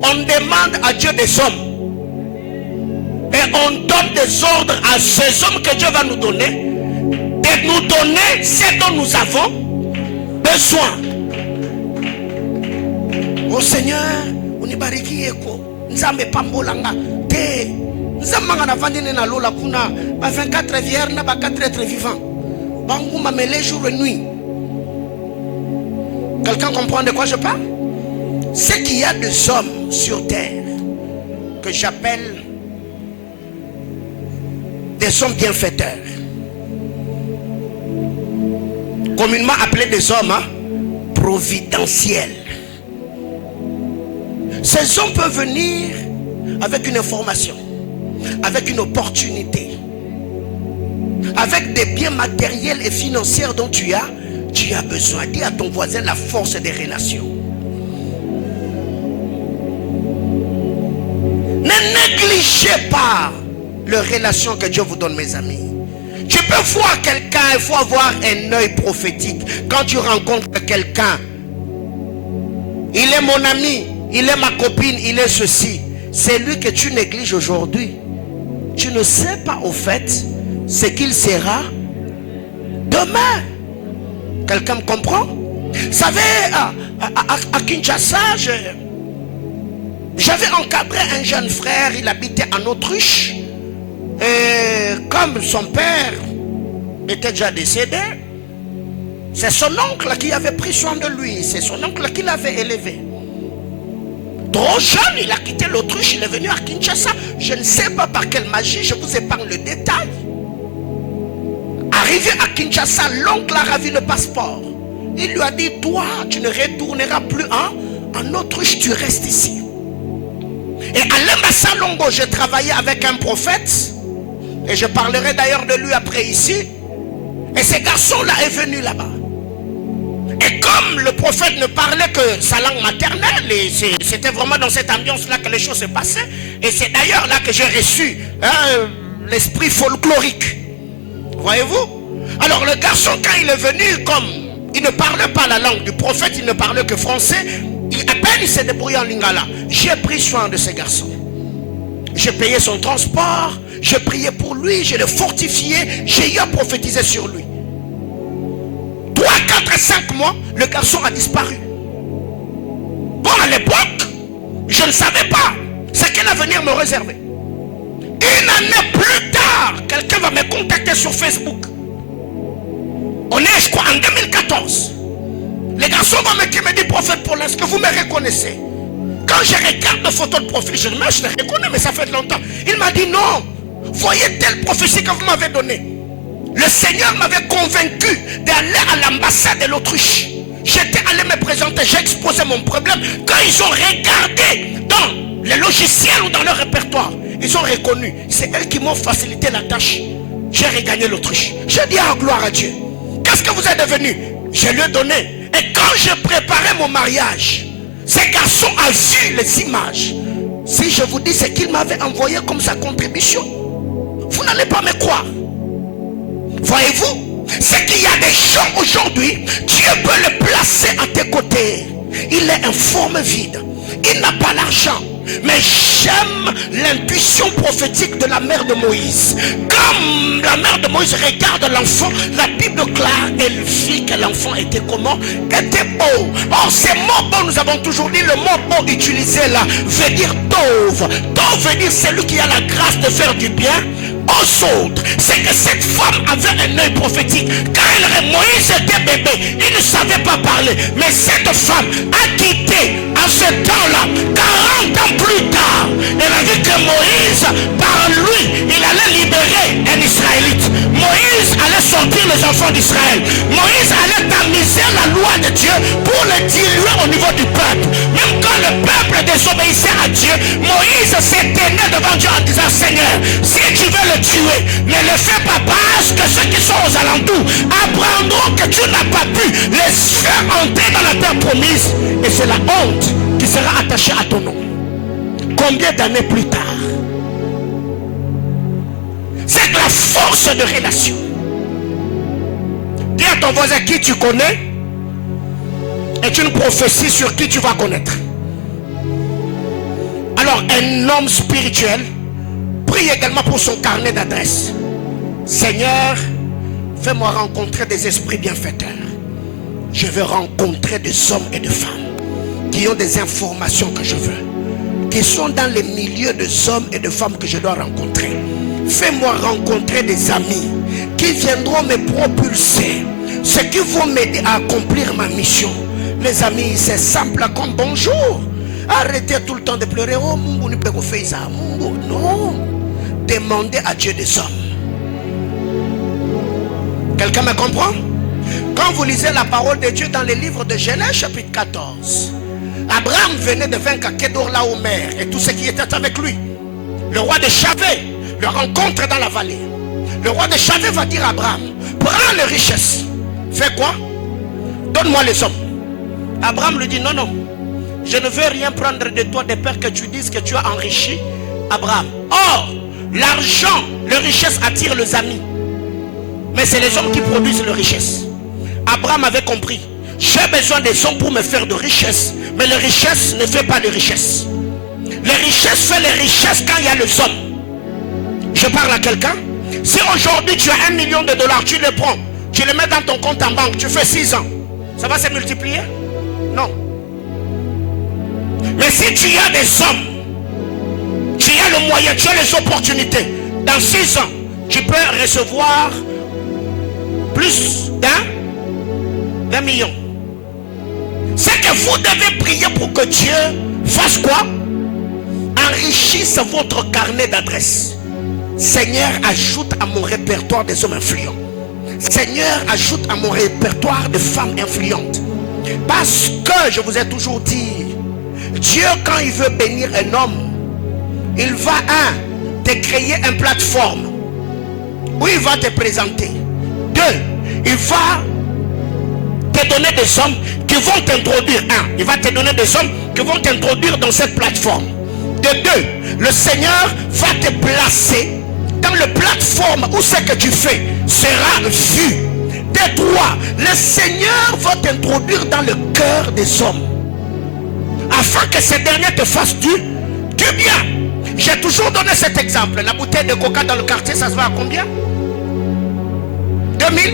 on demande à Dieu des hommes. Et on donne des ordres à ces hommes que Dieu va nous donner, de nous donner ce dont nous avons besoin. Oh Seigneur, unibariki yeko. Nzambe pambolanga te. Nzamanga na vandine na lola kuna ba 24 vierges na ba 4 êtres vivants. Bangu ma mêlé jour et nuit. Quelqu'un comprend de quoi je parle? C'est qu'il y a des hommes sur terre que j'appelle des hommes bienfaiteurs, communément appelés des hommes providentiels. Ces hommes peuvent venir avec une information, avec une opportunité, avec des biens matériels et financiers dont tu as besoin. Dis à ton voisin la force des relations. Ne négligez pas les relations que Dieu vous donne, mes amis. Tu peux voir quelqu'un, il faut avoir un œil prophétique. Quand tu rencontres quelqu'un, il est mon ami, il est ma copine, il est ceci. C'est lui que tu négliges aujourd'hui. Tu ne sais pas au fait ce qu'il sera Demain. Quelqu'un me comprend? Vous savez, à Kinshasa, j'avais encadré un jeune frère, il habitait en Autriche. Et comme son père était déjà décédé, c'est son oncle qui avait pris soin de lui. C'est son oncle qui l'avait élevé. Trop jeune, il a quitté l'Autriche, il est venu à Kinshasa. Je ne sais pas par quelle magie, je vous épargne le détail. Arrivé à Kinshasa, l'oncle a ravi le passeport. Il lui a dit, toi, tu ne retourneras plus en Autriche, tu restes ici. Et à l'ambassade Longo, j'ai travaillé avec un prophète. Et je parlerai d'ailleurs de lui après ici. Et ce garçon-là est venu là-bas. Et comme le prophète ne parlait que sa langue maternelle, et c'était vraiment dans cette ambiance-là que les choses se passaient. Et c'est d'ailleurs là que j'ai reçu l'esprit folklorique. Voyez-vous? Alors le garçon, quand il est venu, comme il ne parlait pas la langue du prophète, il ne parlait que français, à peine il s'est débrouillé en lingala. J'ai pris soin de ce garçon. J'ai payé son transport, j'ai prié pour lui, je l'ai fortifié, j'ai eu à prophétiser sur lui. 3, 4, 5 mois, le garçon a disparu. Bon, à l'époque, je ne savais pas ce qu'elle allait venir me réserver. Une année plus tard, quelqu'un va me contacter sur Facebook. On est, je crois, en 2014. Les garçons me dit, prophète, pour l'instant, vous me reconnaissez. Quand je regarde la photo de profil, je me dis, je le reconnais, mais ça fait longtemps. Il m'a dit, non, voyez telle prophétie que vous m'avez donnée. Le Seigneur m'avait convaincu d'aller à l'ambassade de l'Autriche. J'étais allé me présenter, j'ai exposé mon problème. Quand ils ont regardé dans les logiciels ou dans leur répertoire, ils ont reconnu. C'est eux qui m'ont facilité la tâche. J'ai regagné l'Autriche. J'ai dit, gloire à Dieu. Qu'est-ce que vous êtes devenu? Je lui ai donné. Et quand j'ai préparé mon mariage, ce garçon a vu les images. Si je vous dis ce qu'il m'avait envoyé comme sa contribution, vous n'allez pas me croire. Voyez-vous, c'est qu'il y a des gens aujourd'hui, Dieu peut le placer à tes côtés. Il est en forme vide. Il n'a pas l'argent. Mais j'aime l'intuition prophétique de la mère de Moïse. Comme la mère de Moïse regarde l'enfant, la Bible claire, elle vit que l'enfant était comment? Était beau. Or, ces mots beaux, nous avons toujours dit, le mot beau utilisé là veut dire Tov. Tov veut dire celui qui a la grâce de faire du bien aux autres. C'est que cette femme avait un œil prophétique. Quand Moïse était bébé, il ne savait pas parler. Mais cette femme a quitté en ce temps-là, 40 ans plus tard, elle a vu que Moïse, par lui, il allait libérer un Israélite. Moïse allait sortir les enfants d'Israël. Moïse allait tamiser la loi de Dieu pour le diluer au niveau du peuple. Même quand le peuple désobéissait à Dieu, Moïse s'est tenu devant Dieu en disant, Seigneur, si tu veux le tuer, ne le fais pas, parce que ceux qui sont aux alentours apprendront que tu n'as pas pu les faire entrer dans la terre promise. Et c'est la honte qui sera attachée à ton nom. Combien d'années plus tard? C'est la force de relation. Dis à ton voisin qui tu connais est une prophétie sur qui tu vas connaître. Alors un homme spirituel prie également pour son carnet d'adresse. Seigneur, fais-moi rencontrer des esprits bienfaiteurs. Je veux rencontrer des hommes et des femmes qui ont des informations que je veux, qui sont dans les milieux des hommes et de femmes que je dois rencontrer. Fais-moi rencontrer des amis qui viendront me propulser, ceux qui vont m'aider à accomplir ma mission. Les amis, c'est simple comme bonjour. Arrêtez tout le temps de pleurer. Oh, Mungu, non. Demandez à Dieu des hommes. Quelqu'un me comprend? Quand vous lisez la parole de Dieu dans les livres de Genèse chapitre 14, Abraham venait de vaincre Kedorlaomer et tout ce qui était avec lui. Le roi de Chavé le rencontre dans la vallée. Le roi de Chavé va dire à Abraham, prends les richesses. Fais quoi? Donne-moi les hommes. Abraham lui dit, non, non, je ne veux rien prendre de toi de peur que tu dises que tu as enrichi Abraham. Or, l'argent, les richesses attirent les amis. Mais c'est les hommes qui produisent les richesses. Abraham avait compris. J'ai besoin des hommes pour me faire de richesses. Mais les richesses ne fait pas de richesses. Les richesses fait les richesses quand il y a les hommes. Je parle à quelqu'un. Si aujourd'hui tu as $1 million, tu le prends tu le mets dans ton compte en banque, tu fais 6 ans. Ça va se multiplier? Non. Mais si tu as des hommes, tu as le moyen, tu as les opportunités, dans 6 ans, tu peux recevoir plus d'un million. C'est que vous devez prier pour que Dieu fasse quoi? Enrichisse votre carnet d'adresses. Seigneur, ajoute à mon répertoire des hommes influents. Seigneur, ajoute à mon répertoire de femmes influentes. Parce que je vous ai toujours dit, Dieu, quand il veut bénir un homme, il va te créer une plateforme où il va te présenter. 2, il va te donner des hommes qui vont t'introduire. 1, il va te donner des hommes qui vont t'introduire dans cette plateforme. De 2, le Seigneur va te placer dans la plateforme où ce que tu fais sera vu. De 3, le Seigneur va t'introduire dans le cœur des hommes afin que ces derniers te fassent du bien. J'ai toujours donné cet exemple. La bouteille de coca dans le quartier, ça se va à combien? 2000,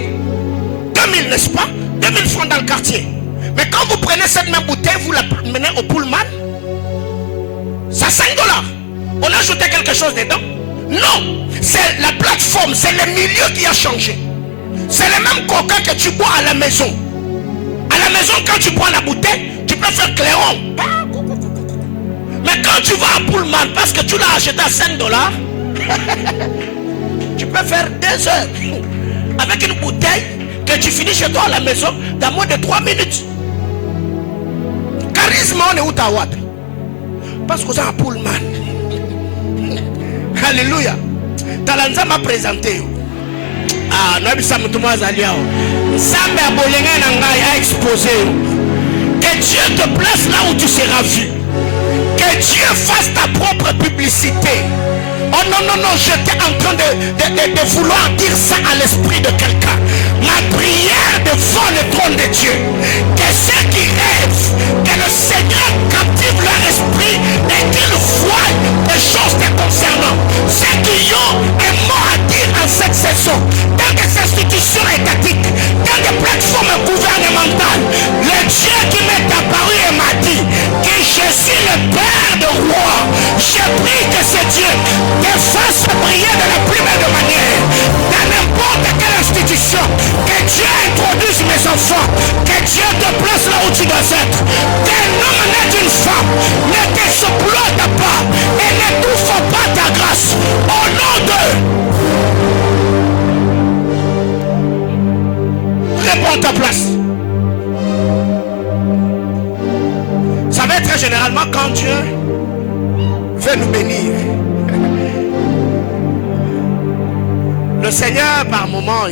n'est-ce pas? 2000 francs dans le quartier. Mais quand vous prenez cette même bouteille, vous la menez au Pullman, ça 5 $. On a ajouté quelque chose dedans? Non, c'est la plateforme, c'est le milieu qui a changé. C'est le même coca que tu bois à la maison. À la maison, quand tu bois la bouteille, tu peux faire clairon. Mais quand tu vas à Pullman, parce que tu l'as acheté à 5 $, tu peux faire 2 heures avec une bouteille que tu finis chez toi à la maison dans moins de 3 minutes. Charisme, on est où ta watt? Parce que c'est un Pullman. Alléluia. Talanza m'a présenté. Ah, nous sommes tous les alliés. Sambe a exposé. Que Dieu te place là où tu seras vu. Que Dieu fasse ta propre publicité. Oh non, non, non, j'étais en train de vouloir dire ça à l'esprit de quelqu'un. Ma prière devant le trône de Dieu, que ceux qui rêvent, que le Seigneur captive leur esprit et qu'ils voient des choses te concernant. Ceux qui ont un mot à dire en cette saison, dans des institutions étatiques, dans des plateformes gouvernementales, le Dieu qui m'est apparu et m'a dit que je suis le Père de roi. Je prie que ce Dieu te fasse briller de la plus belle manière dans n'importe quelle institution. Que Dieu introduise mes enfants. Que Dieu te place là où tu dois être. Qu'un homme n'est d'une femme ne t'exploite pas et n'étouffe pas ta grâce. Au nom de... Réponds ta place. Ça va être généralement quand Dieu veut nous bénir. Le Seigneur, par moment,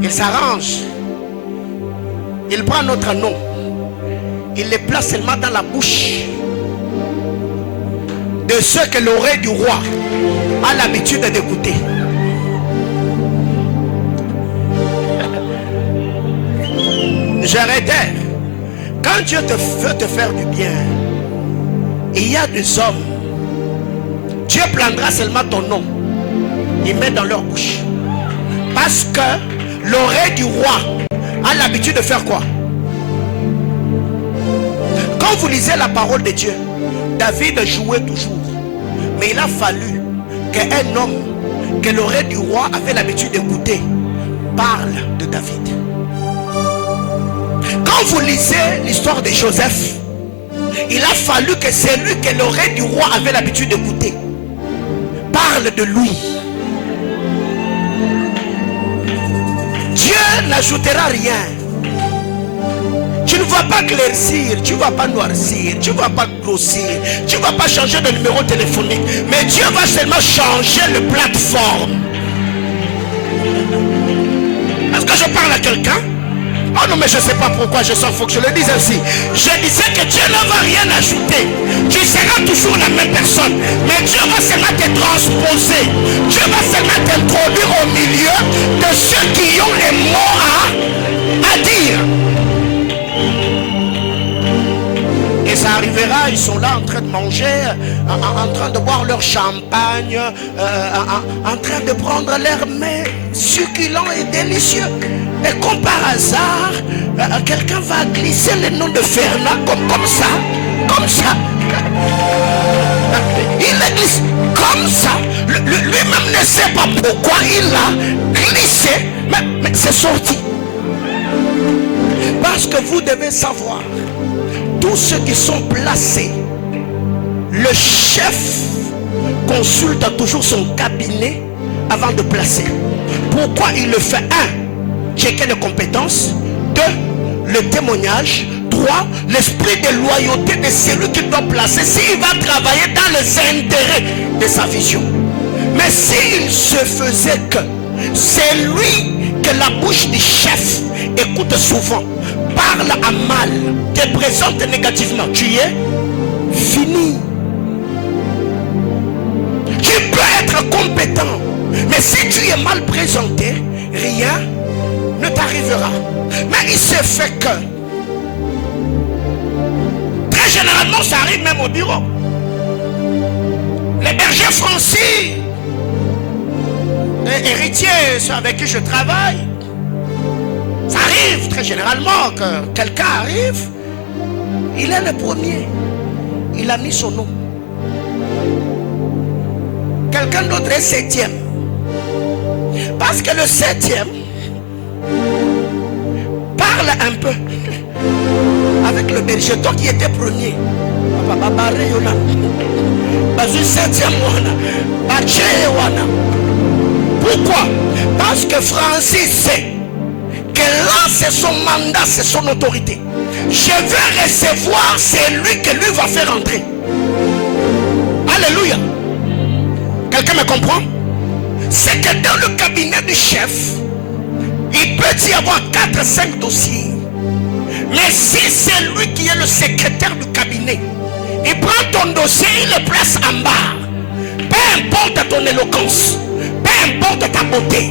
il s'arrange. Il prend notre nom. Il les place seulement dans la bouche de ceux que l'oreille du roi a l'habitude d'écouter. J'arrêtais. Quand Dieu veut te faire du bien, il y a des hommes. Dieu prendra seulement ton nom. Il met dans leur bouche. Parce que l'oreille du roi a l'habitude de faire quoi? Quand vous lisez la parole de Dieu, David jouait toujours. Mais il a fallu qu'un homme que l'oreille du roi avait l'habitude d'écouter parle de David. Quand vous lisez l'histoire de Joseph, il a fallu que celui que l'oreille du roi avait l'habitude d'écouter parle de lui. Dieu n'ajoutera rien. Tu ne vas pas éclaircir, tu ne vas pas noircir, tu ne vas pas grossir, tu ne vas pas changer de numéro téléphonique. Mais Dieu va seulement changer de plateforme. Est-ce que je parle à quelqu'un? Oh non, mais je ne sais pas pourquoi je sens, il faut que je le dise ainsi. Je disais que Dieu ne va rien ajouter. Tu seras toujours la même personne. Mais Dieu va seulement te transposer. Dieu va seulement t'introduire au milieu de ceux qui ont les mots à dire. Et ça arrivera, ils sont là en train de manger, en train de boire leur champagne, en train de prendre l'air. Mais succulent et délicieux. Et comme par hasard, quelqu'un va glisser le nom de Fernand comme ça. Il le glisse comme ça. Lui-même ne sait pas pourquoi il a glissé, mais c'est sorti. Parce que vous devez savoir, tous ceux qui sont placés, le chef consulte toujours son cabinet avant de placer. Pourquoi il le fait? 1. Checker les compétences. 2. Le témoignage. 3. L'esprit de loyauté de celui qu'il doit placer s'il va travailler dans les intérêts de sa vision. Mais s'il se faisait que c'est lui que la bouche du chef écoute souvent, parle à mal, te présente négativement, tu es fini. Tu peux être compétent, mais si tu es mal présenté, rien ne t'arrivera. Mais il se fait que, très généralement, ça arrive même au bureau. Les bergers Francis, les héritiers, ceux avec qui je travaille, ça arrive très généralement que quelqu'un arrive, il est le premier, il a mis son nom. Quelqu'un d'autre est 7e. Parce que le 7e parle un peu avec le berger, toi qui étais premier. Pourquoi? Parce que Francis sait que là c'est son mandat, c'est son autorité. Je veux recevoir, c'est lui que lui va faire entrer. Alléluia. Quelqu'un me comprend? C'est que dans le cabinet du chef, il peut y avoir 4-5 dossiers. Mais si c'est lui qui est le secrétaire du cabinet, il prend ton dossier, il le place en bas. Peu importe ton éloquence, peu importe ta beauté,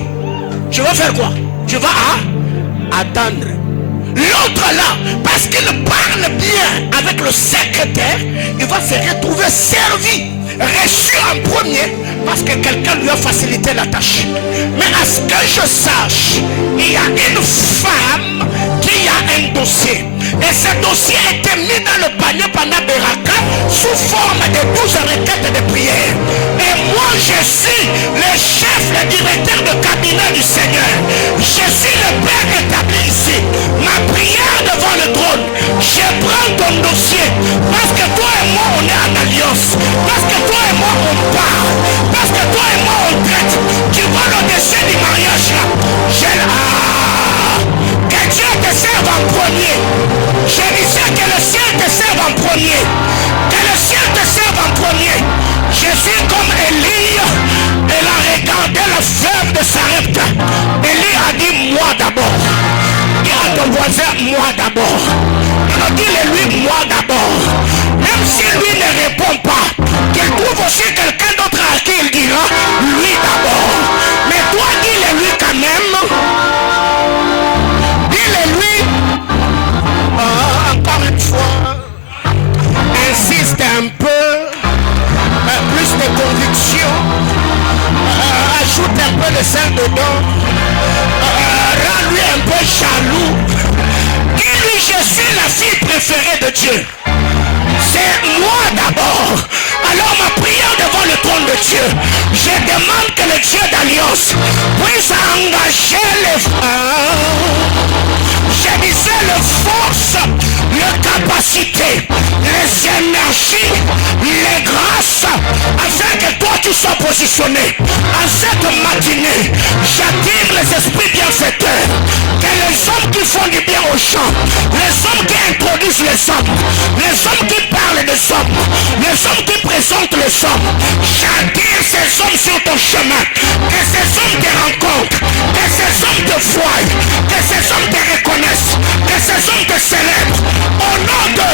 tu vas faire quoi? Tu vas attendre. L'autre là, parce qu'il parle bien avec le secrétaire, il va se retrouver servi, reçu en premier, parce que quelqu'un lui a facilité la tâche. Mais à ce que je sache, il y a une femme qui a un dossier. Et ce dossier a été mis dans le panier pendant Beraka sous forme de 12 requêtes de prière. Et moi je suis le chef, le directeur de cabinet du Seigneur. Je suis le Père établi ici. Ma prière devant le trône, je prends ton dossier. Parce que toi et moi on est en alliance. Parce que toi et moi on parle. Parce que toi et moi on traite. Tu vois le dossier du mariage là. Que Dieu te serve en premier. Je disais que le ciel te serve en premier. Que le ciel te serve en premier. Je suis comme Élie. Elle a regardé la veuve de Sarepta. Élie a dit moi d'abord. Dis à ton voisin moi d'abord. Alors dis-le-lui moi d'abord. Même si lui ne répond pas, qu'il trouve aussi quelqu'un d'autre à qui il dira lui d'abord. Mais toi dis-le-lui quand même. Encore une fois, insiste un peu, plus de conviction, ajoute un peu de sel dedans, rends-lui un peu jaloux. Dis-lui, je suis la fille préférée de Dieu. C'est moi d'abord. Alors ma prière devant le trône de Dieu, je demande que le Dieu d'alliance puisse engager les je disais les forces, les capacités, les énergies, les grâces, afin que toi tu sois positionné. En cette matinée, j'attire les esprits bienfaiteurs, que les hommes qui font du bien aux gens, les hommes qui introduisent les hommes, les hommes qui parlent des hommes, les hommes qui présentent les hommes, j'attire ces hommes sur ton chemin, que ces hommes te rencontrent, que ces hommes te voient, que ces hommes te reconnaissent, que ces hommes te célèbrent au nom de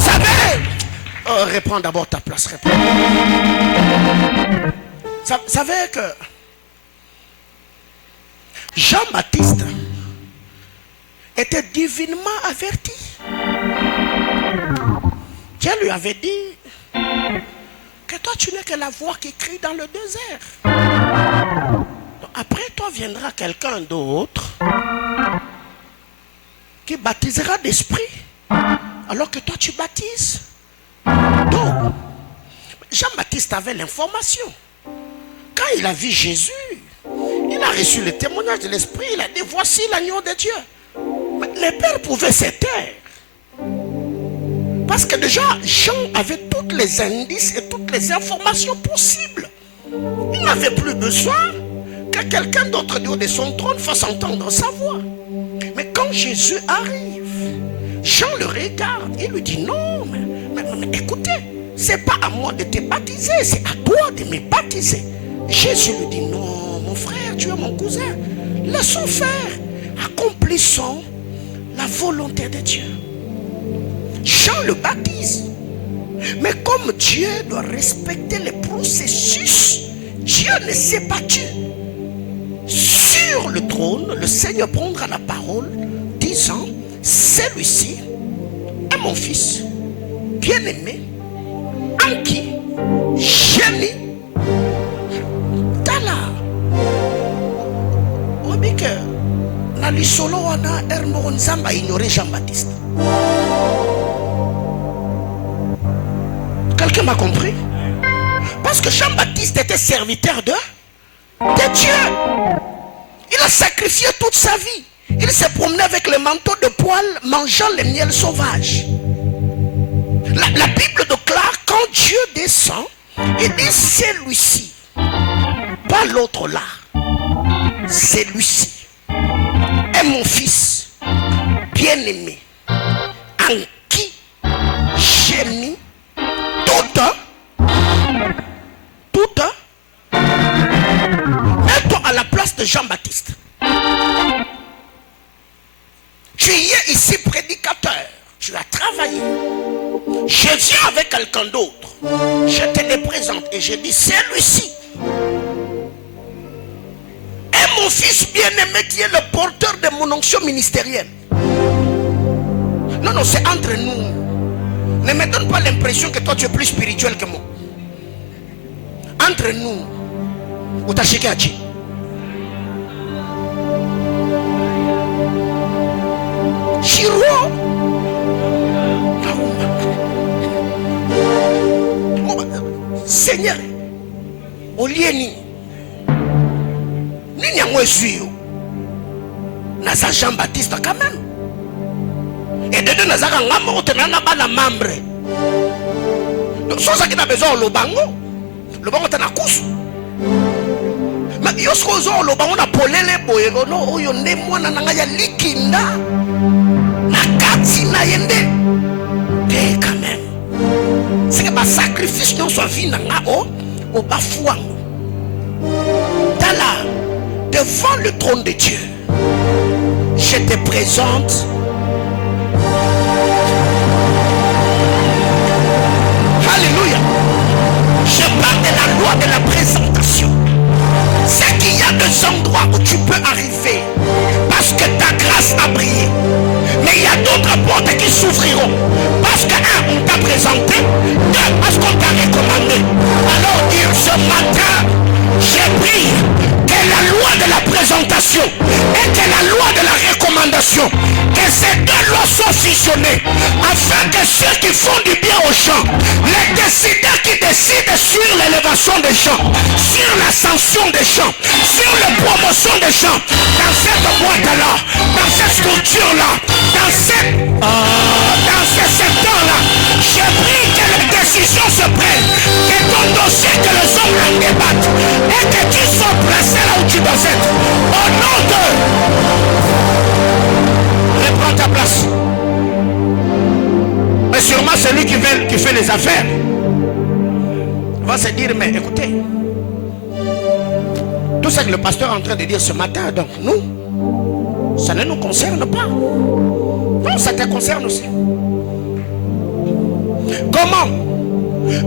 savez, reprends d'abord ta place, reprends. Savez que Jean-Baptiste était divinement averti. Dieu lui avait dit que toi tu n'es que la voix qui crie dans le désert. Donc, après toi viendra quelqu'un d'autre qui baptisera d'esprit alors que toi tu baptises. Donc, Jean-Baptiste avait l'information. Quand il a vu Jésus, il a reçu le témoignage de l'esprit, il a dit voici l'agneau de Dieu. Mais les pères pouvaient se taire. Parce que déjà, Jean avait tous les indices et toutes les informations possibles. Il n'avait plus besoin que quelqu'un d'autre du haut de son trône fasse entendre sa voix. Mais quand Jésus arrive, Jean le regarde et lui dit non, mais écoutez, c'est pas à moi de te baptiser, c'est à toi de me baptiser. Jésus lui dit non, mon frère, tu es mon cousin. Laissons faire, accomplissons la volonté de Dieu. Jean le baptise. Mais comme Dieu doit respecter les processus, Dieu ne s'est pas battu. Sur le trône, le Seigneur prendra la parole, disant, celui-ci est mon fils, bien-aimé, en qui j'ai mis Tala. On dit que dans le solo, on a Hermon Zamba ignoré Jean-Baptiste. Quelqu'un m'a compris? Parce que Jean-Baptiste était serviteur de Dieu. Il a sacrifié toute sa vie. Il s'est promené avec le manteau de poil, mangeant le miel sauvage. La Bible déclare quand Dieu descend, il dit celui-ci, pas l'autre là. Celui-ci est mon fils bien-aimé, en qui j'ai mis tout. Mets-toi à la place de Jean-Baptiste. Tu y es ici prédicateur. Tu as travaillé. Je viens avec quelqu'un d'autre. Je te le présente et je dis celui-ci est mon fils bien-aimé qui est le porteur de mon onction ministérielle. Non, c'est entre nous. Ne me donne pas l'impression que toi tu es plus spirituel que moi. Entre nous, ou t'as checké à Dieu. Chiro. Seigneur, au lieu ni n'y a moins suivi. Nasa Jean-Baptiste quand même. Et de deux Nasa Ngamo tenana bana membre. Donc sans ça qui n'a besoin le bango. Le bango t'en a cousu. Mais yosko zo le bango na polele boyelo no oyo ne mwana nanga ya likinda. Na kati na yende. Et quand même. C'est que ma sacrifice non soit vie nanga au bafouang. Là, devant le trône de Dieu, je te présente Alléluia. Je parle de la loi de la présentation. C'est qu'il y a des endroits où tu peux arriver parce que ta grâce a brillé. Mais il y a d'autres portes qui s'ouvriront parce que un, on t'a présenté, deux, parce qu'on t'a recommandé. Alors dire ce matin, j'ai pris que la loi de la présentation et que la loi de la recommandation, que ces deux lois soient fusionnées afin que ceux qui font du bien aux gens, les décideurs qui décident sur l'élévation des gens, sur l'ascension des gens, sur la promotion des gens, dans cette boîte-là, dans cette structure-là, dans ce secteur-là, j'ai pris que les décisions se prennent, que ton dossier, que les hommes en débattent, et que tu sois placé là où tu dois être. Au nom de... Reprends ta place. Mais sûrement celui qui fait les affaires va se dire, mais écoutez, tout ce que le pasteur est en train de dire ce matin, donc nous, ça ne nous concerne pas. Non, ça te concerne aussi. Comment?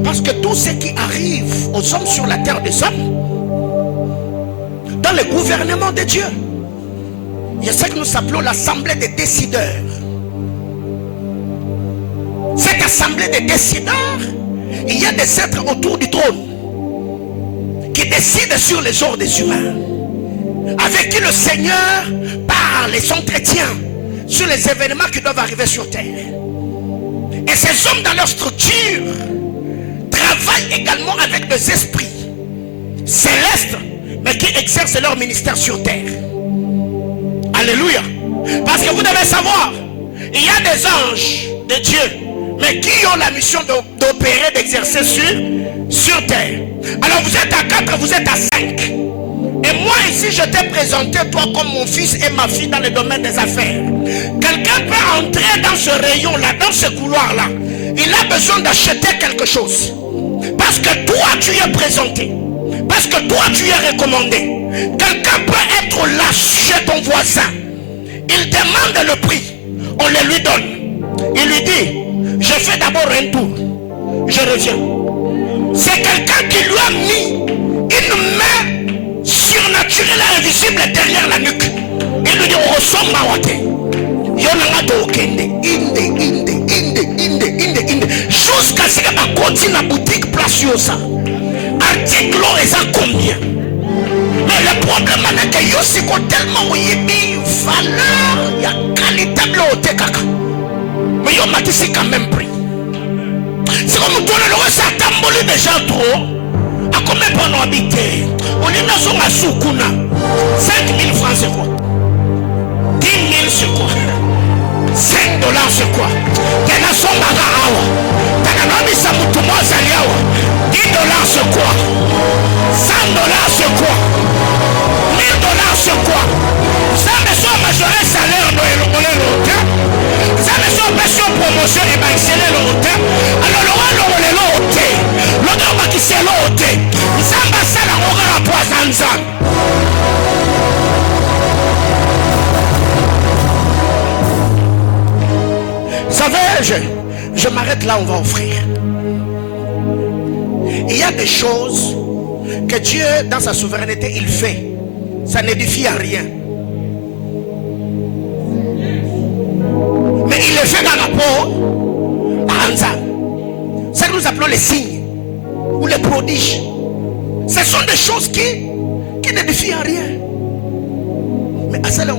Parce que tout ce qui arrive aux hommes sur la terre des hommes, dans le gouvernement de Dieu, il y a ce que nous appelons l'assemblée des décideurs. cette assemblée de décideurs, il y a des êtres autour du trône qui décident sur les ordres des humains, avec qui le Seigneur parle et s'entretient sur les événements qui doivent arriver sur terre. Et ces hommes dans leur structure travaillent également avec des esprits célestes, mais qui exercent leur ministère sur terre. Alléluia. Parce que vous devez savoir, il y a des anges de Dieu, mais qui ont la mission d'opérer, d'exercer sur terre. Alors vous êtes à 4, vous êtes à 5. Et moi ici, je t'ai présenté toi comme mon fils et ma fille dans le domaine des affaires. Quelqu'un peut entrer dans ce rayon-là, dans ce couloir-là. Il a besoin d'acheter quelque chose. Parce que toi, tu es présenté. Parce que toi, tu es recommandé. Quelqu'un peut être là chez ton voisin. Il demande le prix. On le lui donne. Il lui dit, je fais d'abord un tour. Je reviens. C'est quelqu'un qui lui a mis une main surnaturelle et invisible derrière la nuque. Il lui dit, on ressemble à Wate. Jusqu'à ce que ma continue la boutique place ça. Article est à combien? Mais le problème est que yo c'est tellement oui valeur, il y a qualité au kaka. Mais yo m'a dit c'est quand même prix. C'est comme nous donnons le ça tamboli déjà trop. À combien pour nous habiter? On est dans son asukuna. 5 000 francs c'est quoi? 10 000 c'est quoi? 5 dollars c'est quoi? T'as son bagawa. T'as n'ami sa mutumo zaliawa. 10 dollars c'est quoi? 100 dollars c'est quoi? 1000 dollars c'est quoi? Ça me soit majoré salaire dans le hôtel. Ça me soit passion promotion et excellent le hôtel. Alors le hôtel. L'hôtel va qui c'est l'hôtel. Ça va ça la roga la poisson. Vous savez, je m'arrête là, on va offrir. Il y a des choses que Dieu, dans sa souveraineté, il fait. Ça n'édifie à rien. Mais il le fait dans rapport à Anza. C'est ce que nous appelons les signes ou les prodiges. Ce sont des choses qui n'édifient à rien. Mais à ça, le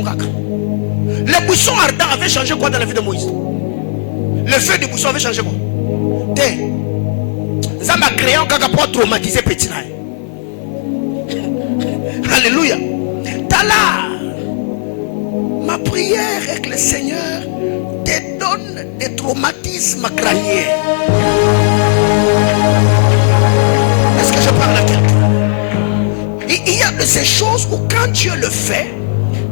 buisson ardent avait changé quoi dans la vie de Moïse? Le feu du buisson avait changé quoi? Ça m'a créé un caca pour traumatiser petit. Alléluia. Tala. Ma prière est que le Seigneur te donne des traumatismes crâniens. Est-ce que je parle à quelqu'un? Il y a de ces choses où quand Dieu le fait,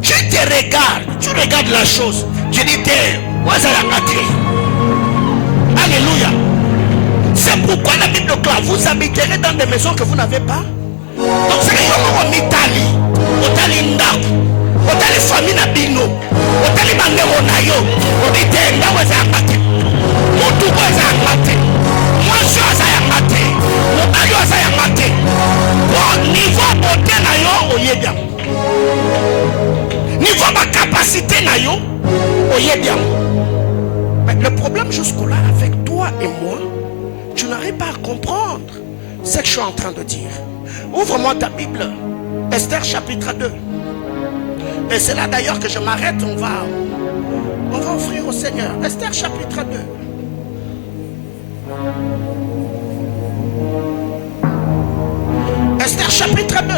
tu te regardes, tu regardes la chose, tu dis, alléluia. C'est pourquoi la Bible déclare, vous habiterez dans des maisons que vous n'avez pas. Donc c'est que en Italie, Italie Ndako, Italie famille Nabino, Italie Bandero Nayo, Italie Ndawa Zambate, Motuko Zambate, Mwansho Zambate, Motayo Zambate. Bon niveau beauté Nayo, Oyediam. Niveau ma capacité Nayo, Oyediam. Mais le problème jusque-là avec toi et moi, tu n'arrives pas à comprendre ce que je suis en train de dire. Ouvre-moi ta Bible, Esther chapitre 2. Et c'est là d'ailleurs que je m'arrête, on va offrir au Seigneur. Esther chapitre 2. Esther chapitre 2.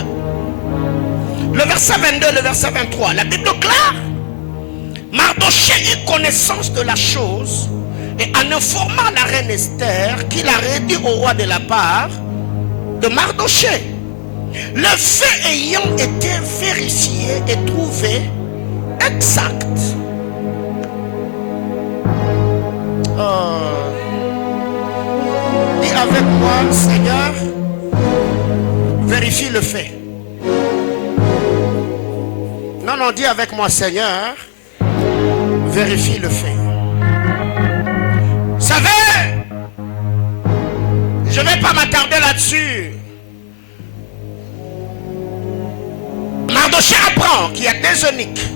Le verset 22, le verset 23. La Bible claire. Mardochée eut connaissance de la chose et en informant la reine Esther qu'il a redit au roi de la part de Mardochée. Le fait ayant été vérifié et trouvé exact. Dis avec moi, Seigneur, vérifie le fait. Non, dis avec moi, Seigneur, vérifie le fait. Vous savez, je ne vais pas m'attarder là-dessus. Mardochée apprend qu'il y a des eunuques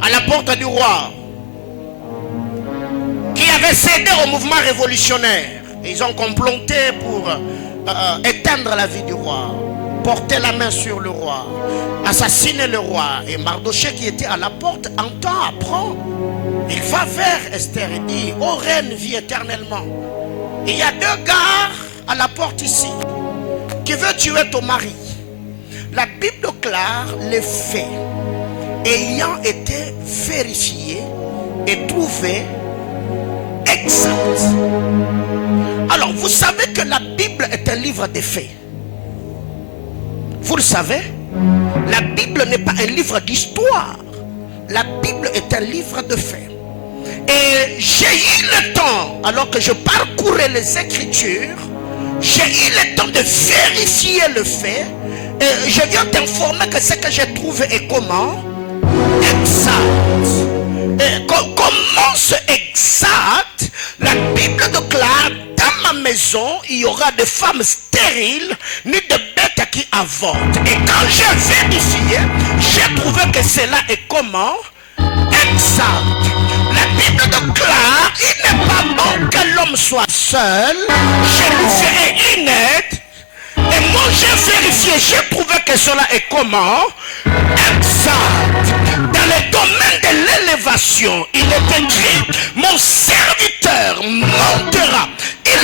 à la porte du roi qui avaient cédé au mouvement révolutionnaire. Ils ont comploté pour éteindre la vie du roi, porter la main sur le roi, assassiner le roi. Et Mardochée qui était à la porte entend, apprend. Il va vers Esther et dit: ô reine, vis éternellement. Il y a 2 gars à la porte ici qui veulent tuer ton mari. La Bible déclare les faits ayant été vérifiés et trouvés exacts. Alors, vous savez que la Bible est un livre des faits. Vous le savez? La Bible n'est pas un livre d'histoire. La Bible est un livre de faits. Et j'ai eu le temps, alors que je parcourais les Écritures, j'ai eu le temps de vérifier le fait. Et je viens t'informer que ce que j'ai trouvé est comment? Exact. Et comment c'est exact? La Bible déclare: dans ma maison, il y aura des femmes stériles, ni de bêtes qui avortent. Et quand j'ai vérifié, j'ai trouvé que cela est comment? Exact. La Bible déclare: il n'est pas bon que l'homme soit seul, je lui ferai une aide. Et moi j'ai vérifié, j'ai trouvé que cela est comment? Exact. Dans le domaine de l'élévation, il est écrit: mon serviteur montera, il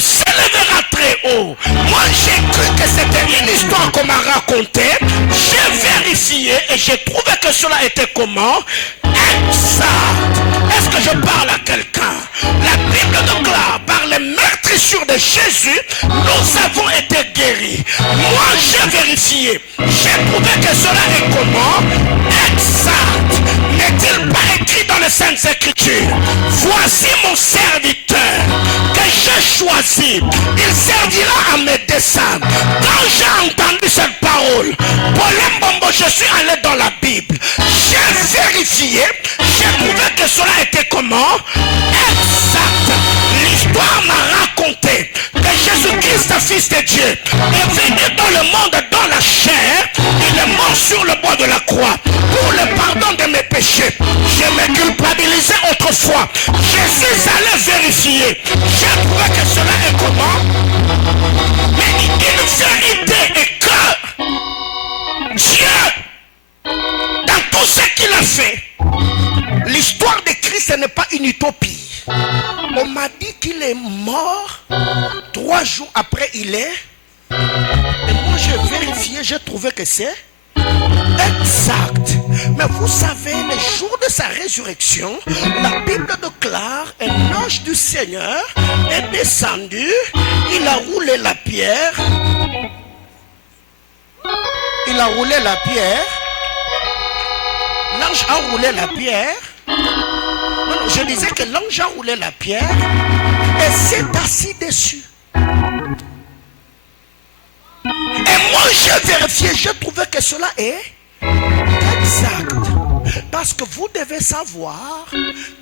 s'élèvera très haut. Moi j'ai cru que c'était une histoire qu'on m'a racontée. J'ai vérifié et j'ai trouvé que cela était comment? Exact. Est-ce que je parle à quelqu'un? La Bible déclare: par les meurtrissures de Jésus, nous avons été guéris. Moi j'ai vérifié, j'ai trouvé que cela est comment? Exact. N'est-il pas écrit dans les Saintes Écritures: voici mon serviteur que j'ai choisi, il servira à mes desseins. Quand j'ai entendu cette parole, je suis allé dans la Bible, j'ai vérifié, j'ai trouvé que cela était comment? Exact. L'histoire m'a raconté que Jésus-Christ, fils de Dieu, est venu dans le monde dans la chair. Il est mort sur le bois de la croix pour le pardon de mes péchés. Je me culpabilisais autrefois. Je suis allé vérifier. J'ai trouvé que cela est comment? Mais une vérité est que Dieu, dans tout ce qu'il a fait, l'histoire de Christ n'est pas une utopie. On m'a dit qu'il est mort, 3 jours après il est. Et moi j'ai vérifié, j'ai trouvé que c'est exact. Mais vous savez, le jour de sa résurrection, la Bible déclare: un ange du Seigneur est descendu, il a roulé la pierre. Il a roulé la pierre. L'ange a roulé la pierre. Non, je disais que l'ange a roulé la pierre et s'est assis dessus. Et moi j'ai vérifié, j'ai trouvé que cela est exact. Parce que vous devez savoir